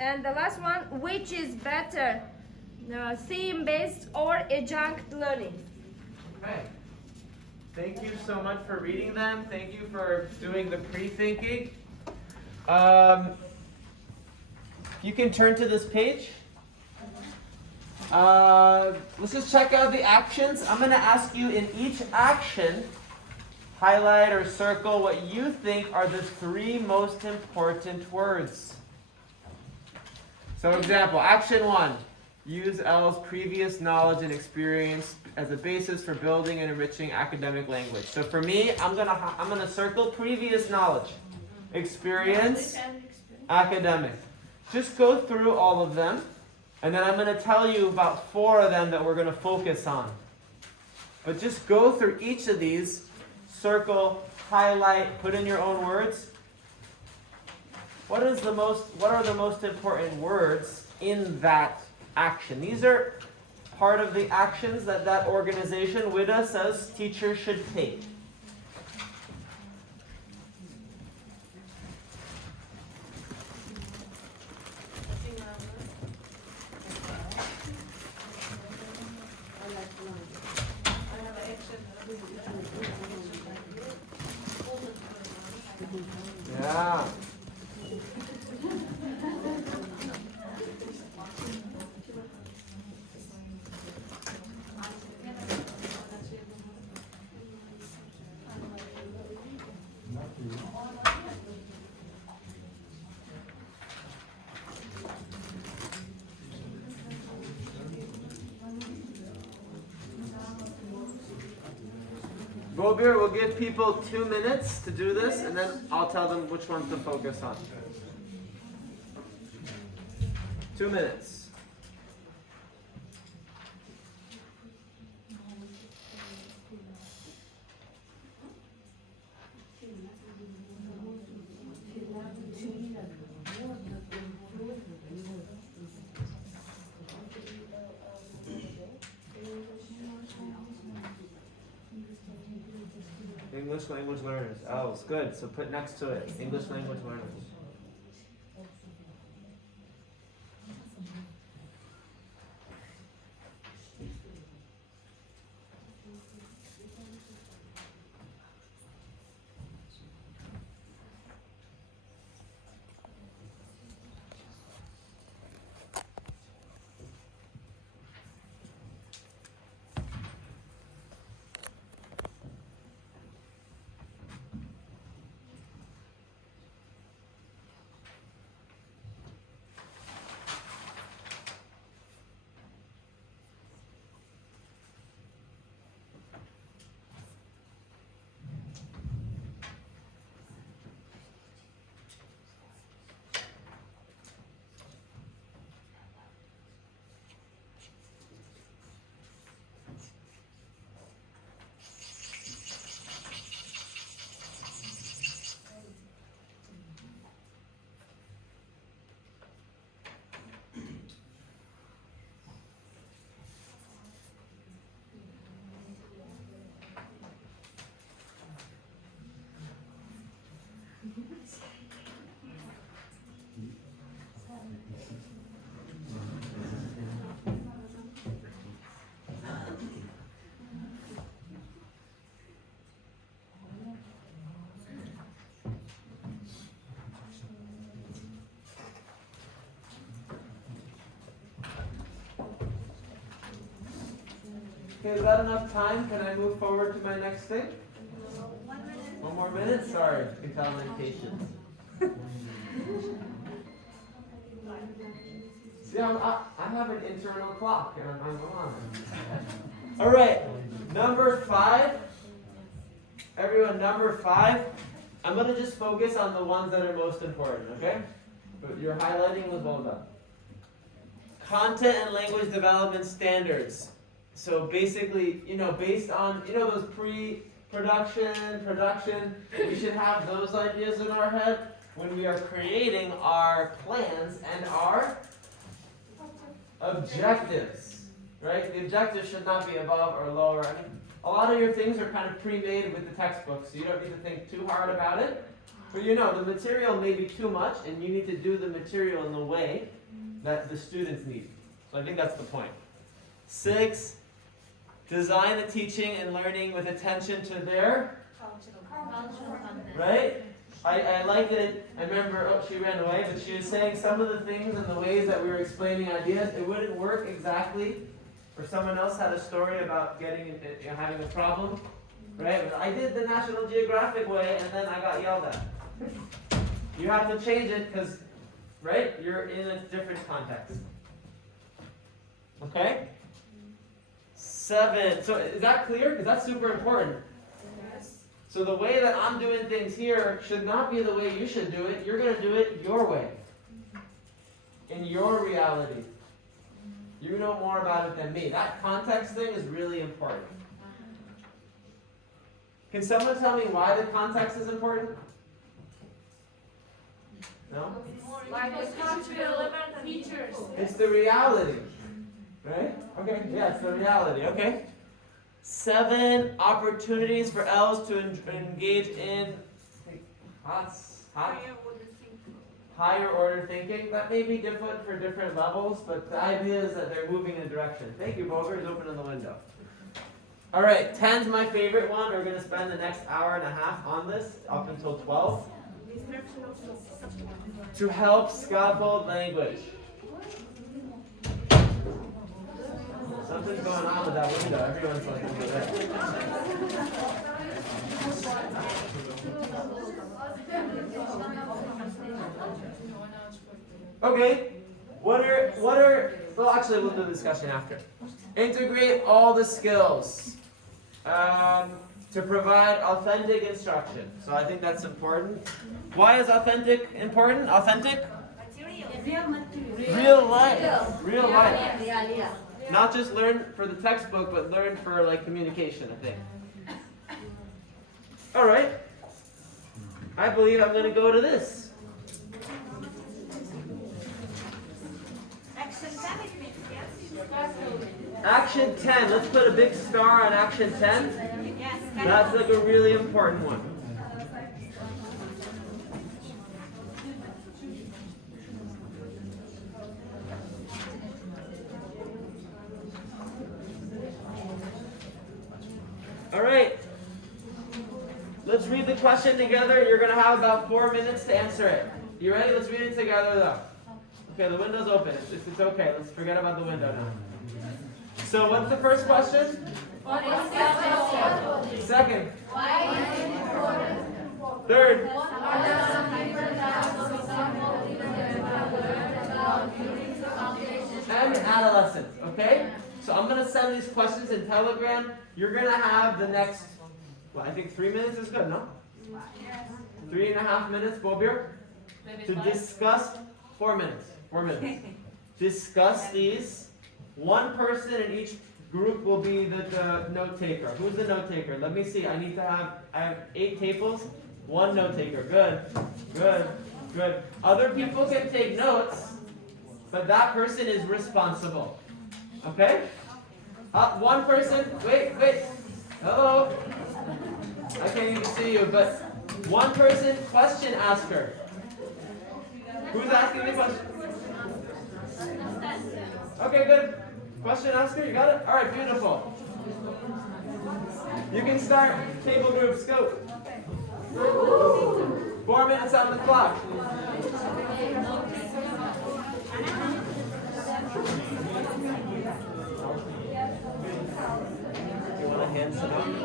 And the last one, which is better, theme-based or adjunct learning? Okay. Thank you so much for reading them. Thank you for doing the pre-thinking. You can turn to this page. Let's just check out the actions. I'm going to ask you in each action, highlight or circle what you think are the 3 most important words. So example, action 1. Use L's previous knowledge and experience as a basis for building and enriching academic language. So for me, I'm gonna circle previous knowledge, experience, academic. Just go through all of them, and then I'm gonna tell you about 4 of them that we're gonna focus on. But just go through each of these, circle, highlight, put in your own words. What are the most important words in that action? These are part of the actions that organization WIDA says teachers should take. Yeah. Gobir will give people 2 minutes to do this, and then I'll tell them which ones to focus on. 2 minutes. English language learners. Oh, it's good. So put next to it. English language learners. Okay, is that enough time? Can I move forward to my next thing? 1 minute. 1 more minute? Sorry, you can tell I'm impatient. See, I have an internal clock and I'm on. All right, number 5. Everyone, number 5. I'm going to just focus on the ones that are most important, okay? But you're highlighting with Volga. Content and language development standards. So basically, based on, those pre-production, production, we should have those ideas in our head when we are creating our plans and our objectives, right? The objectives should not be above or lower. I mean, a lot of your things are kind of pre-made with the textbook, so you don't need to think too hard about it. But the material may be too much, and you need to do the material in the way that the students need. So I think that's the point. 6, design the teaching and learning with attention to their right? I liked it. I remember, she ran away, but she was saying some of the things and the ways that we were explaining ideas, it wouldn't work exactly. Or someone else had a story about having a problem, right? But I did the National Geographic way, and then I got yelled at. You have to change it because, right? You're in a different context. Okay? 7. So is that clear? Because that's super important. So the way that I'm doing things here should not be the way you should do it. You're going to do it your way. In your reality. You know more about it than me. That context thing is really important. Can someone tell me why the context is important? No? Like the cultural features. It's the reality. Right? Okay, yeah, it's the reality. Okay. 7 opportunities for elves to engage in higher order thinking. That may be different for different levels, but the idea is that they're moving in a direction. Thank you, Boger. He's opening the window. All right, 10's my favorite one. We're going to spend the next hour and a half on this, up until 12. To help scaffold language. Something's going on with that window. Everyone's like over there. Okay. What are well, actually we'll do the discussion after. Integrate all the skills to provide authentic instruction. So I think that's important. Why is authentic important? Authentic? Real life. Real life. Not just learn for the textbook, but learn for communication, I think. All right. I believe I'm going to go to this. Action 10. Let's put a big star on action 10. That's a really important one. All right. Let's read the question together. You're going to have about 4 minutes to answer it. You ready? Let's read it together, though. Okay, the window's open. It's okay. Let's forget about the window now. So what's the first question? What is scaffolding? Second. Why is it important? Third. What are some different types of scaffolding that you have learned about during the foundation? And adolescent, okay? So I'm going to send these questions in Telegram. You're going to have the next, I think 3 minutes is good, no? 3.5 minutes, Bobir, to discuss 4 minutes. 4 minutes. Discuss these. One person in each group will be the note taker. Who's the note taker? Let me see. I have 8 tables. 1 note taker. Good. Good. Good. Other people can take notes, but that person is responsible. Okay? One person. Wait. Hello. I can't even see you, but one person, question asker. Who's asking the question? Okay, good. Question asker, you got it? All right, beautiful. You can start table groups. Go. 4 minutes on the clock. Thank you,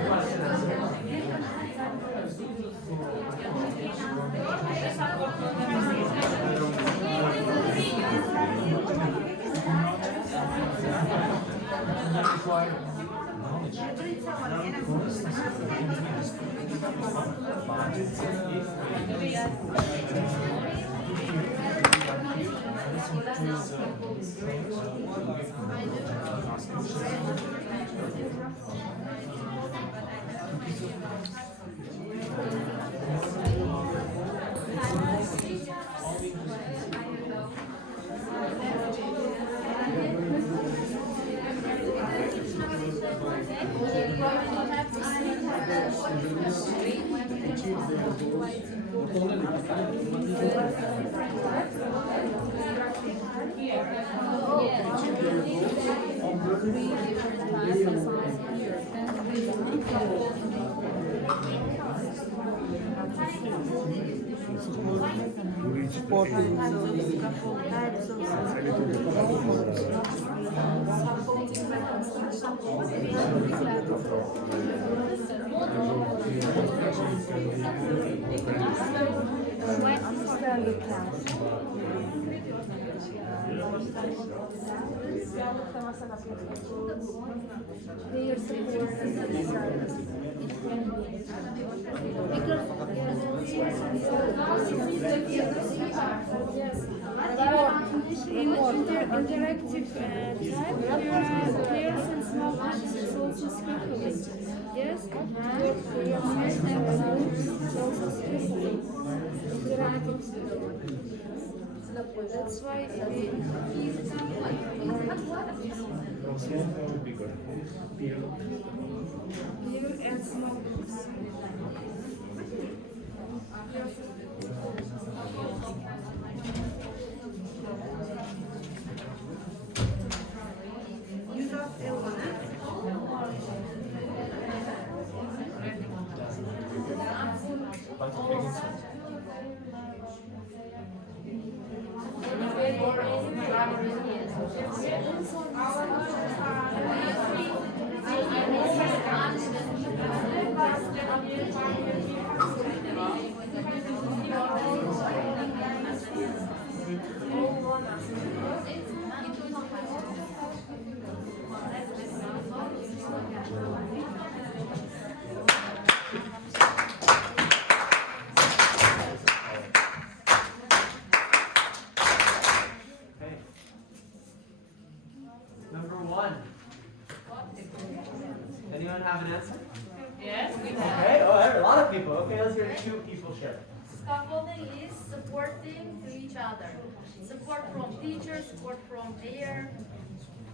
question answer. Interactive type, pairs and small groups is also scaffolding. Yes, pairs and groups is also scaffolding. Interactive scaffolding. That's why pair and small groups. Number one. Anyone have an answer? Yes, we have. Okay, oh, there are a lot of people. Okay, let's hear two people share. Scaffolding is supporting to each other. Support from teachers, support from peer.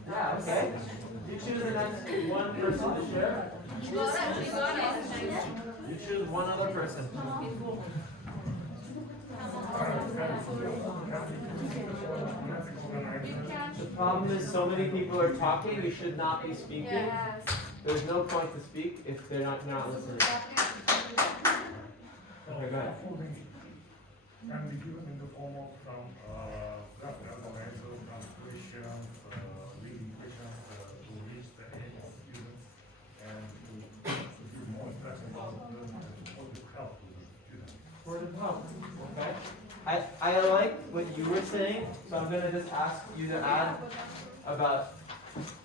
Yeah, okay. You choose the next one person to share. We got it. You choose one other person. The problem is so many people are talking, we should not be speaking. Yes. There's no point to speak if they're not listening. Okay, go ahead. Can be given in the form of some graph analysis, translations, leading questions to reach the aim of students and to give more instruction about learning and supportive help to the students. For the help, okay? I like what you were saying, so I'm gonna just ask you to add about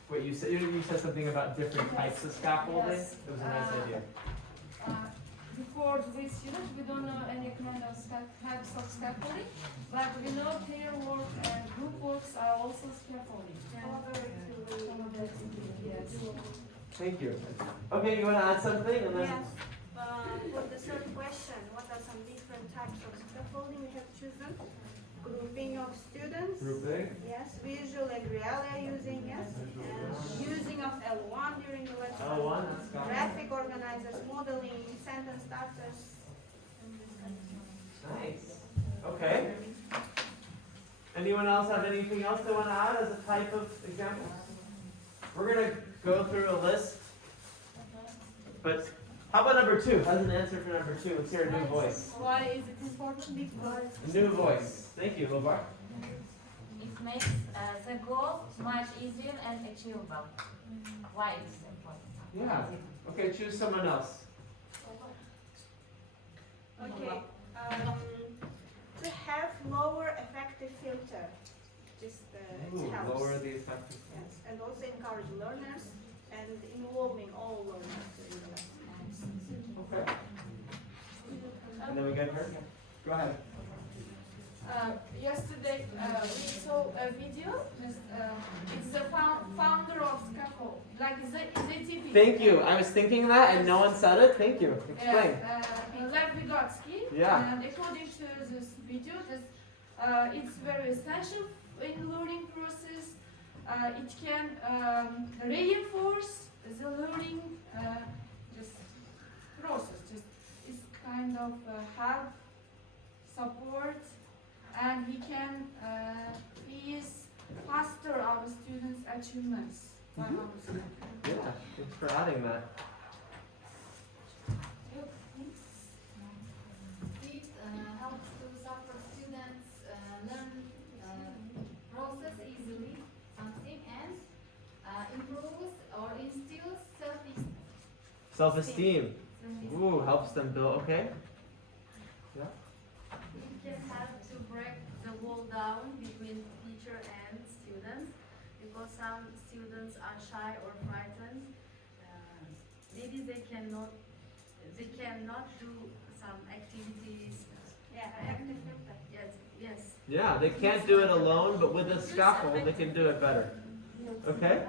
what you said. You said something about different types of scaffolding. Yes. It was a nice idea. Before this unit, we don't know any kind of types of scaffolding, but we know pair work and group works are also scaffolding. Yes. Thank you. Okay, you wanna add something? And then For the third question, what are some different types types of scaffolding we have chosen. Grouping of students. Grouping. Yes. Visual and realia using, yes. And using of L1 during the lecture. L1, that's got it. Graphic organizers, modeling, sentence starters. And this kind of Nice. Okay. Anyone else have anything else they want to add as a type of example? We're going to go through a list. But how about number 2? As an answer for number 2, let's hear a new voice. Why is it important? Because A new voice. Thank you, Lobar. it makes the goal much easier and achievable. Why is it important? Yeah. Okay, choose someone else. Okay. To have lower effective filter. Just Ooh, it helps. lower the effective. Yes, and also encourage learners and involving all learners in the lesson. Okay. And then we get her. Go ahead. Yesterday we saw a video. It's the founder of Scaffold, like ZTP. Thank you. I was thinking that and no one said it. Thank you. Explain. Lev Vygotsky. Yeah. And according to this video, it's very essential in learning process. It can reinforce the learning just process. Just it's kind of help, support, and he can is faster our students' achievements. Yeah. Thanks for adding that. It helps to support students learn process easily something and improves or instills self-esteem. Self-esteem. Ooh, helps them build. Okay. Yeah. It can help to break the wall down between teacher and students, because some students are shy or frightened. Maybe they cannot do some activities. Yeah, effective filter. Yes. Yeah, they can't do it alone, but with a scaffold, they can do it better. Okay?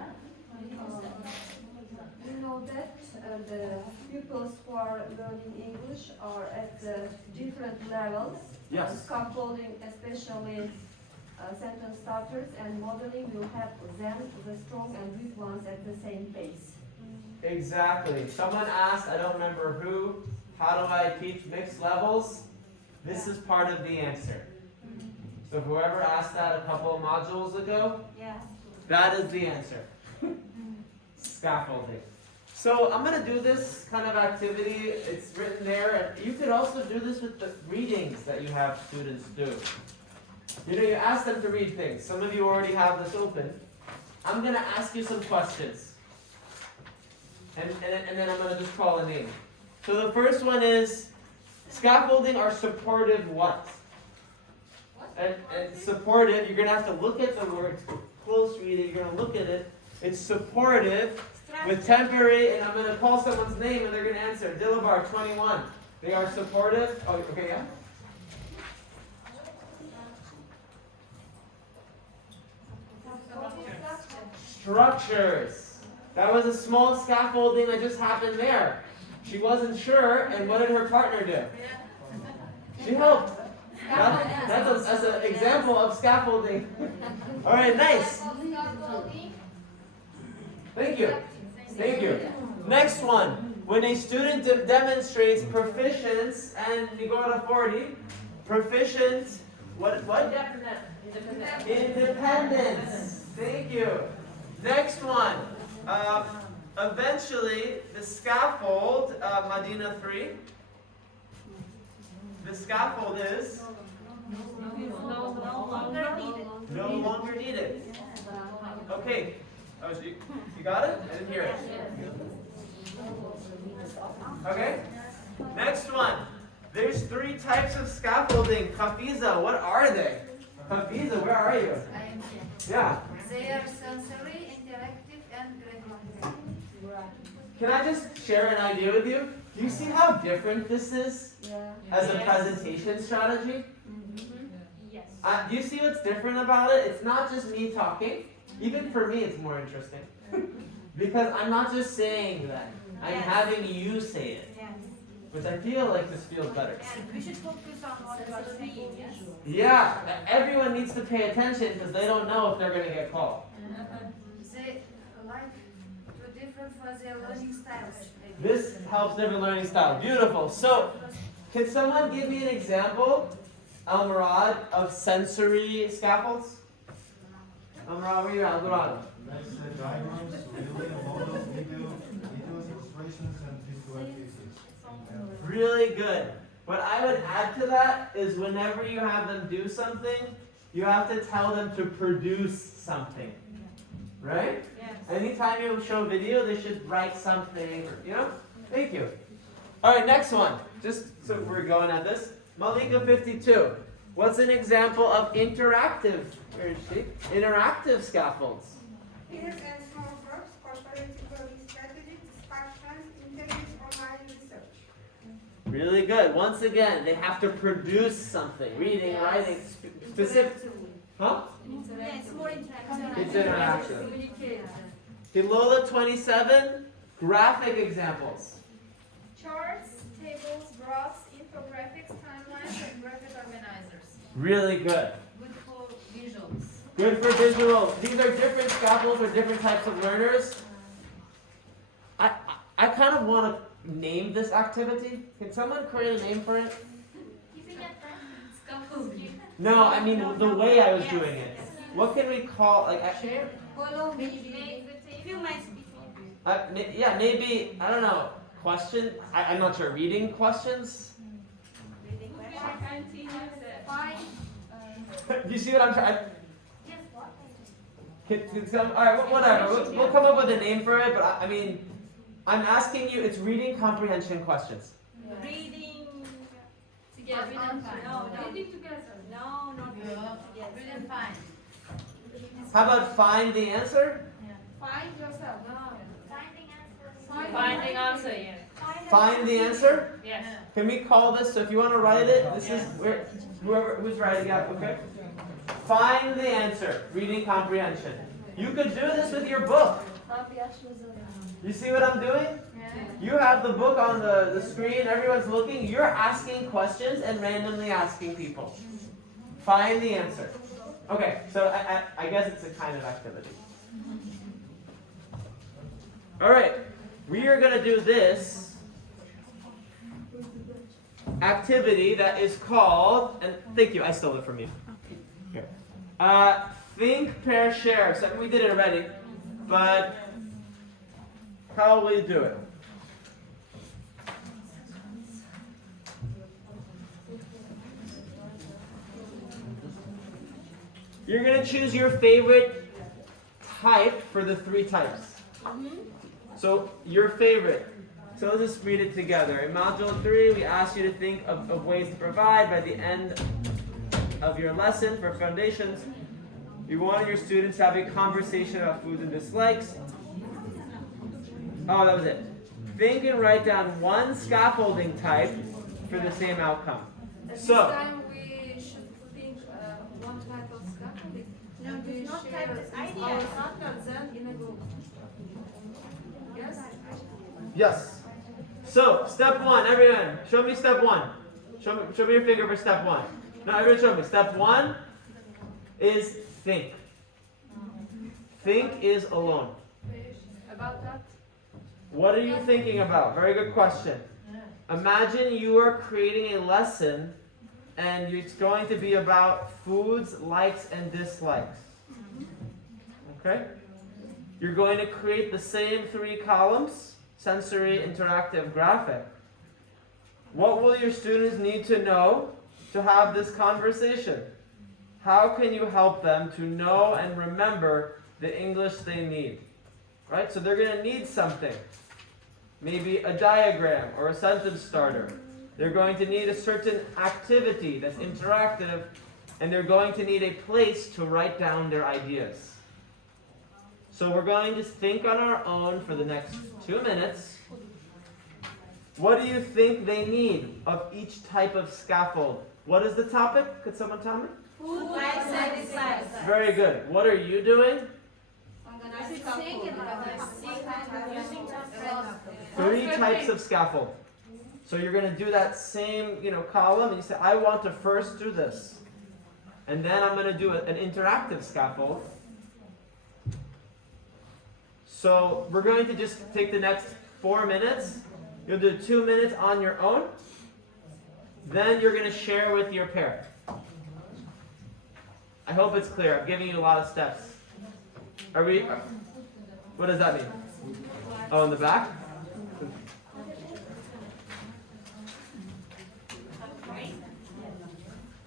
We know that the pupils who are learning English are at different levels. Yes. Scaffolding, especially sentence starters and modeling, will help them, the strong and weak ones, at the same pace. Exactly. Someone asked, I don't remember who, how do I teach mixed levels? This is part of the answer. So whoever asked that a couple of modules ago, that is the answer. Scaffolding. So I'm going to do this kind of activity. It's written there. And you could also do this with the readings that you have students do. You know, you ask them to read things. Some of you already have this open. I'm going to ask you some questions. And then I'm going to just call a name. So the first one is, scaffolding are supportive what? And supportive, you're going to have to look at the word, close reading, you're going to look at it. It's supportive with temporary, and I'm going to call someone's name and they're going to answer. Dilabar, 21. They are supportive. Oh, okay, yeah? Structures. That was a small scaffolding that just happened there. She wasn't sure, and what did her partner do? She helped. That's an example of scaffolding. All right, nice. Thank you. Thank you. Next one. When a student demonstrates proficiency, and you go to 40, proficient, what? Independence. Thank you. Next one. Eventually, the scaffold, Madina 3. The scaffold is no longer needed. Okay. Oh, you got it? I didn't hear it. Okay. Next one. There's 3 types of scaffolding. Hafiza, what are they? Hafiza, where are you? I am here. Yeah. They are sensory, interactive, and graphic. Can I just share an idea with you? Do you see how different this is as a presentation strategy? Yes. Do you see what's different about it? It's not just me talking. Even for me, it's more interesting. Because I'm not just saying that. I'm having you say it. which I feel like this feels better. And we should focus on what you are saying, yes? Yeah, everyone needs to pay attention because they don't know if they're going to get called. They like two different for their learning styles. This helps different learning style. Beautiful. So, can someone give me an example, Almurad, of sensory scaffolds? Almurad, where are you at? Almurad. Next diagrams, building models, videos, illustrations, and visual activities. Really good. What I would add to that is whenever you have them do something, you have to tell them to produce something. Right? Yes. Anytime you show video, they should write something, you know? Thank you. All right, next one. Just so we're going at this. Malika 52. What's an example of interactive, where is she? Interactive scaffolds. Peers and small groups, cooperative learning strategies, discussions, interviews, online research. Really good. Once again, they have to produce something. Reading, writing, specific. Huh? Yeah, it's more interactive. It's interaction. Okay, Lola 27. Graphic examples. Charts, tables, graphs, infographics, timelines, and graphic organizers. Really good. Good for visuals. Good for visuals. These are different scaffolds for different types of learners. I kind of want to name this activity. Can someone create a name for it? Keeping it scaffolding. No, I mean the way I was doing it. What can we call Share. Follow me. Few my speaking. yeah, maybe I don't know. Question? I'm not sure. Reading questions? Reading questions. Fine. Do you see what I'm trying? Yes, what? All right, whatever. We'll come up with a name for it, but I mean, I'm asking you. It's reading comprehension questions. Reading together. No, reading together. No, not together. Reading fine. How about find the answer? Find yourself. Finding answer, yes. Find the answer? Yes. Can we call this, so if you want to write it, this is who's writing it, okay? Find the answer, reading comprehension. You could do this with your book. You see what I'm doing? You have the book on the screen, everyone's looking, you're asking questions and randomly asking people. Find the answer. Okay, so I guess it's a kind of activity. All right, we are going to do this activity that is called, and thank you, I stole it from you. Here. Think, pair, share. So we did it already, but how will you do it? You're going to choose your favorite type for the three types. So, your favorite. So let's just read it together. In Module 3, we asked you to think of ways to provide by the end of your lesson for foundations. You wanted your students to have a conversation about foods and dislikes. Oh, that was it. Think and write down one scaffolding type for the same outcome. This So, time we should think one type of scaffolding. No, We it's not share type of idea. our partners in a group. Yes? yes. So, step one, everyone, show me step one. Show me your finger for step one. No, everyone show me. Step one is think. Think is alone. About that? What are you thinking about? Very good question. Imagine you are creating a lesson and it's going to be about foods, likes, and dislikes. Okay? You're going to create the same three columns, sensory, interactive, graphic. What will your students need to know to have this conversation? How can you help them to know and remember the English they need? Right? So they're going to need something. Maybe a diagram or a sentence starter. They're going to need a certain activity that's interactive, and they're going to need a place to write down their ideas. So we're going to think on our own for the next 2 minutes. What do you think they need of each type of scaffold? What is the topic? Could someone tell me? Food, likes, and dislikes. Very good. What are you doing? Think about it. Three types of scaffold. So you're going to do that same, column, and you say, I want to first do this. And then I'm going to do an interactive scaffold. So we're going to just take the next 4 minutes. You'll do 2 minutes on your own. Then you're going to share with your pair. I hope it's clear. I'm giving you a lot of steps. What does that mean? Oh, in the back?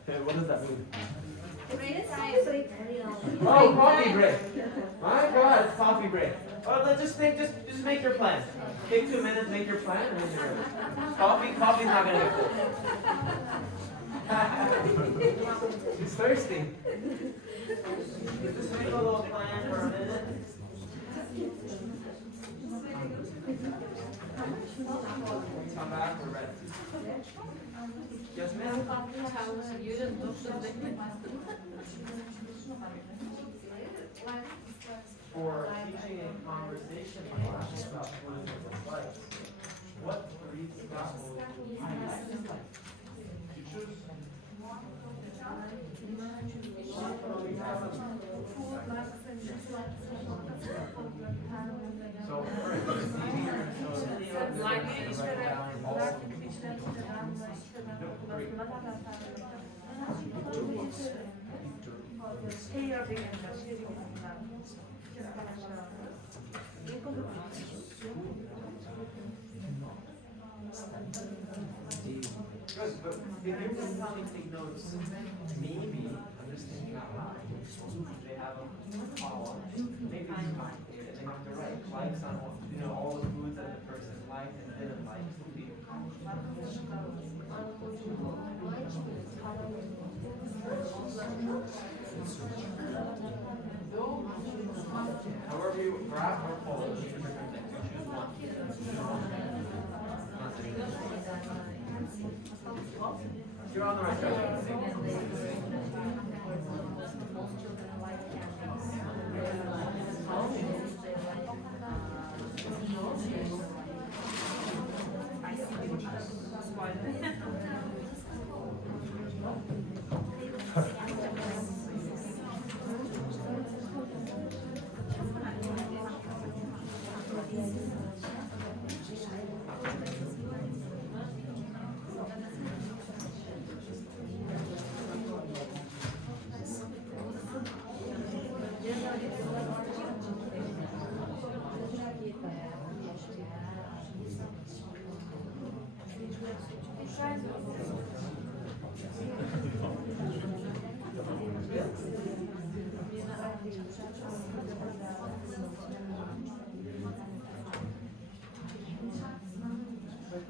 Okay, what does that mean? Oh, coffee break. My God, it's coffee break. Oh, let's just make your plan. Take 2 minutes, make your plan, and then you're ready. Coffee's not gonna get cold. He's thirsty. Just make a little plan for a minute. Come back, we're ready. Yes, ma'am? For teaching a conversation class about political advice, what breeds scaffold teachers? So first, it's easier to show write down all of the Good, but if you're just telling me take notes, maybe, I'm just thinking out loud, they have a column, maybe it's complicated, they have to write likes on all the foods that the person liked and didn't like. However you graph or pull, it's two different things. You choose one. You're on the right track.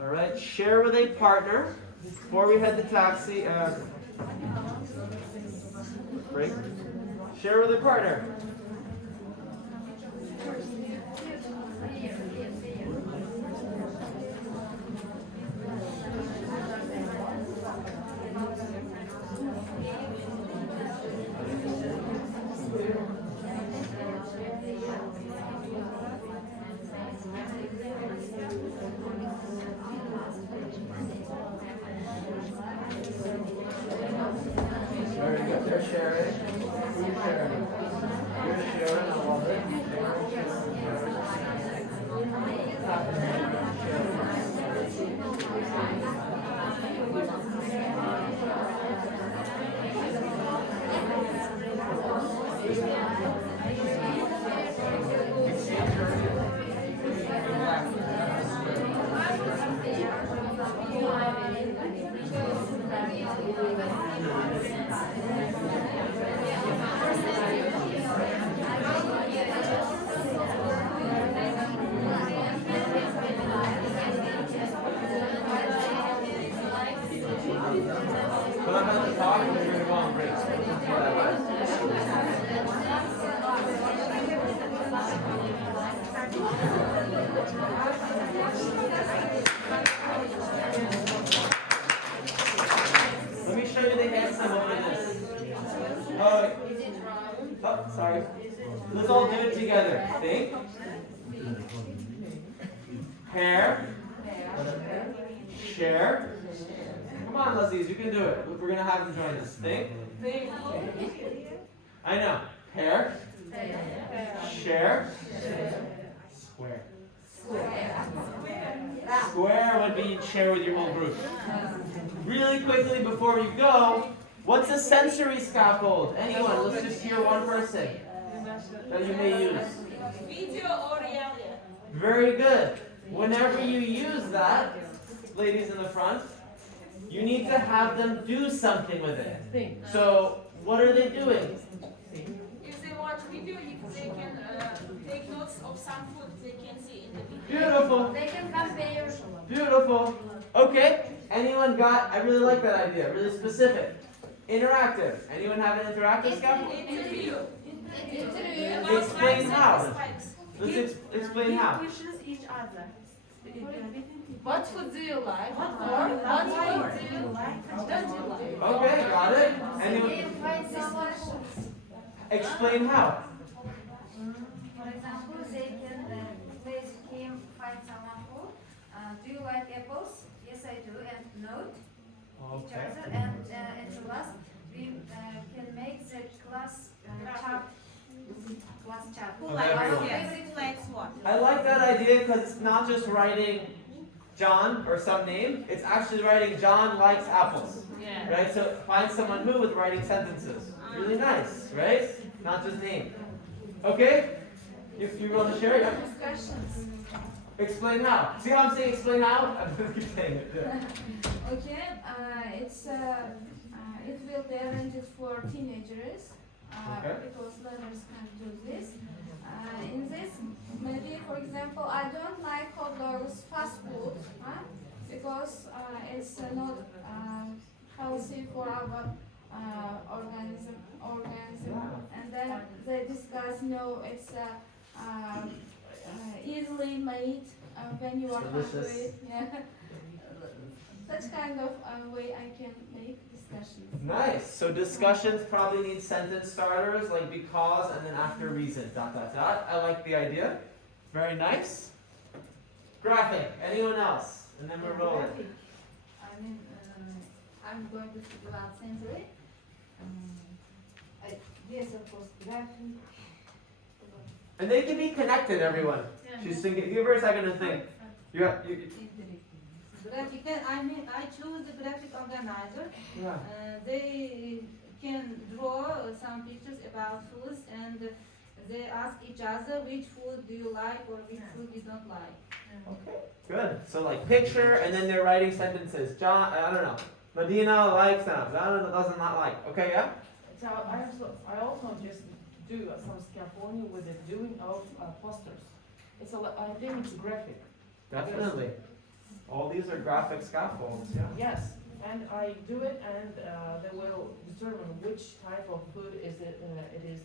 All right, share with a partner before we head to taxi. Break. Share with a partner. Very good. They're sharing. Who's sharing? You're sharing. I love it. Let me show you the hand symbol for this. Oh, sorry. Let's all do it together. Think. Pair. Share. Come on, Leslie, you can do it. We're going to have them join us. Think. I know. Pair. Share. Square. Square would be share with your whole group. Really quickly before you go, what's a sensory scaffold? Anyone? Let's just hear one person that you may use. Video or reality. Very good. Whenever you use that, ladies in the front, you need to have them do something with it. So, what are they doing? If they watch video, they can take notes of some food they can see in the video. Beautiful. They can compare. Beautiful. Okay. Anyone got? I really like that idea. Really specific. Interactive. Anyone have an interactive scaffold? Interview. Explain how. Let's explain how. each other. What food do you like? What food do you like? Don't you like? Okay, got it. Anyone? Explain how. For example, they can play the game, find someone who. Do you like apples? Yes, I do. And note each other. And at the last, we can make the class chart. Class chart. Who likes what? I like that idea because it's not just writing John or some name. It's actually writing John likes apples. Yeah. Right? So find someone who with writing sentences. Really nice, right? Not just name. Okay? You want to share? Yeah. Discussions. Explain how. See how I'm saying explain how? I'm going to keep saying it. Yeah. Okay, it will be arranged for teenagers because learners can do this. In this, maybe for example, I don't like hot dogs, fast food, because it's not healthy for our organism. And then they discuss, no, it's easily made when you are hungry. Yeah. Such kind of way I can make discussions. Nice. So discussions probably need sentence starters like because and then after reason. ... I like the idea. Very nice. Graphic. Anyone else? And then we're rolling. I mean, I'm going to speak about sensory. Yes, of course, graphic. And they can be connected, everyone. She's thinking. Give her a second to think. Graphic, I choose the graphic organizer. Yeah. They can draw some pictures about foods and they ask each other which food do you like or which food you don't like. Okay. Good. So like picture and then they're writing sentences. John, I don't know. Medina likes them. Doesn't not like. Okay, yeah? So I also just do some scaffolding with the doing of posters. I think it's graphic. Definitely. All these are graphic scaffolds, yeah. Yes, and I do it, and they will determine which type of food it is,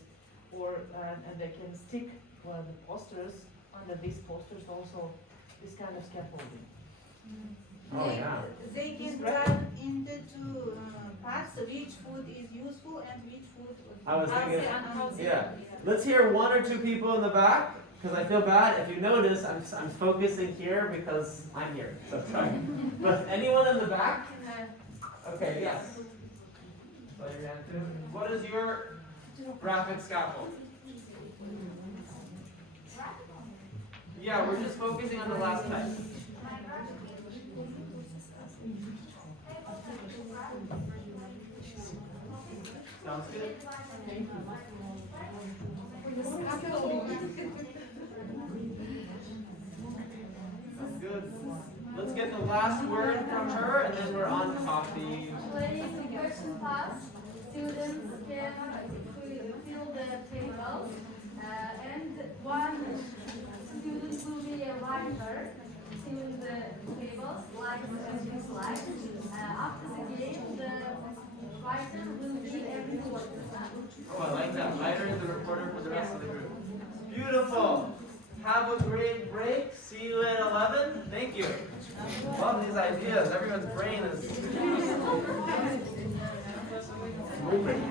and they can stick the posters under these posters also. This kind of scaffolding. Oh yeah. They can divide into two parts. Which food is useful and which food I was thinking. unhealthy. Yeah. Let's hear one or two people in the back. Because I feel bad. If you notice, I'm focusing here because I'm here. So sorry. But anyone in the back? Okay, yes. So your hand too. What is your graphic scaffold? Yeah, we're just focusing on the last type. Sounds good. Good. Let's get the last word from her, and then we're on coffee. Playing the question pass, students can fill the tables, and one student will be a writer, filling the tables, like this slide. After the game, the writer will be a reporter. Oh, I like that. Writer is the reporter for the rest of the group. Beautiful. Have a great break. See you at 11. Thank you. Love these ideas. Everyone's brain is moving.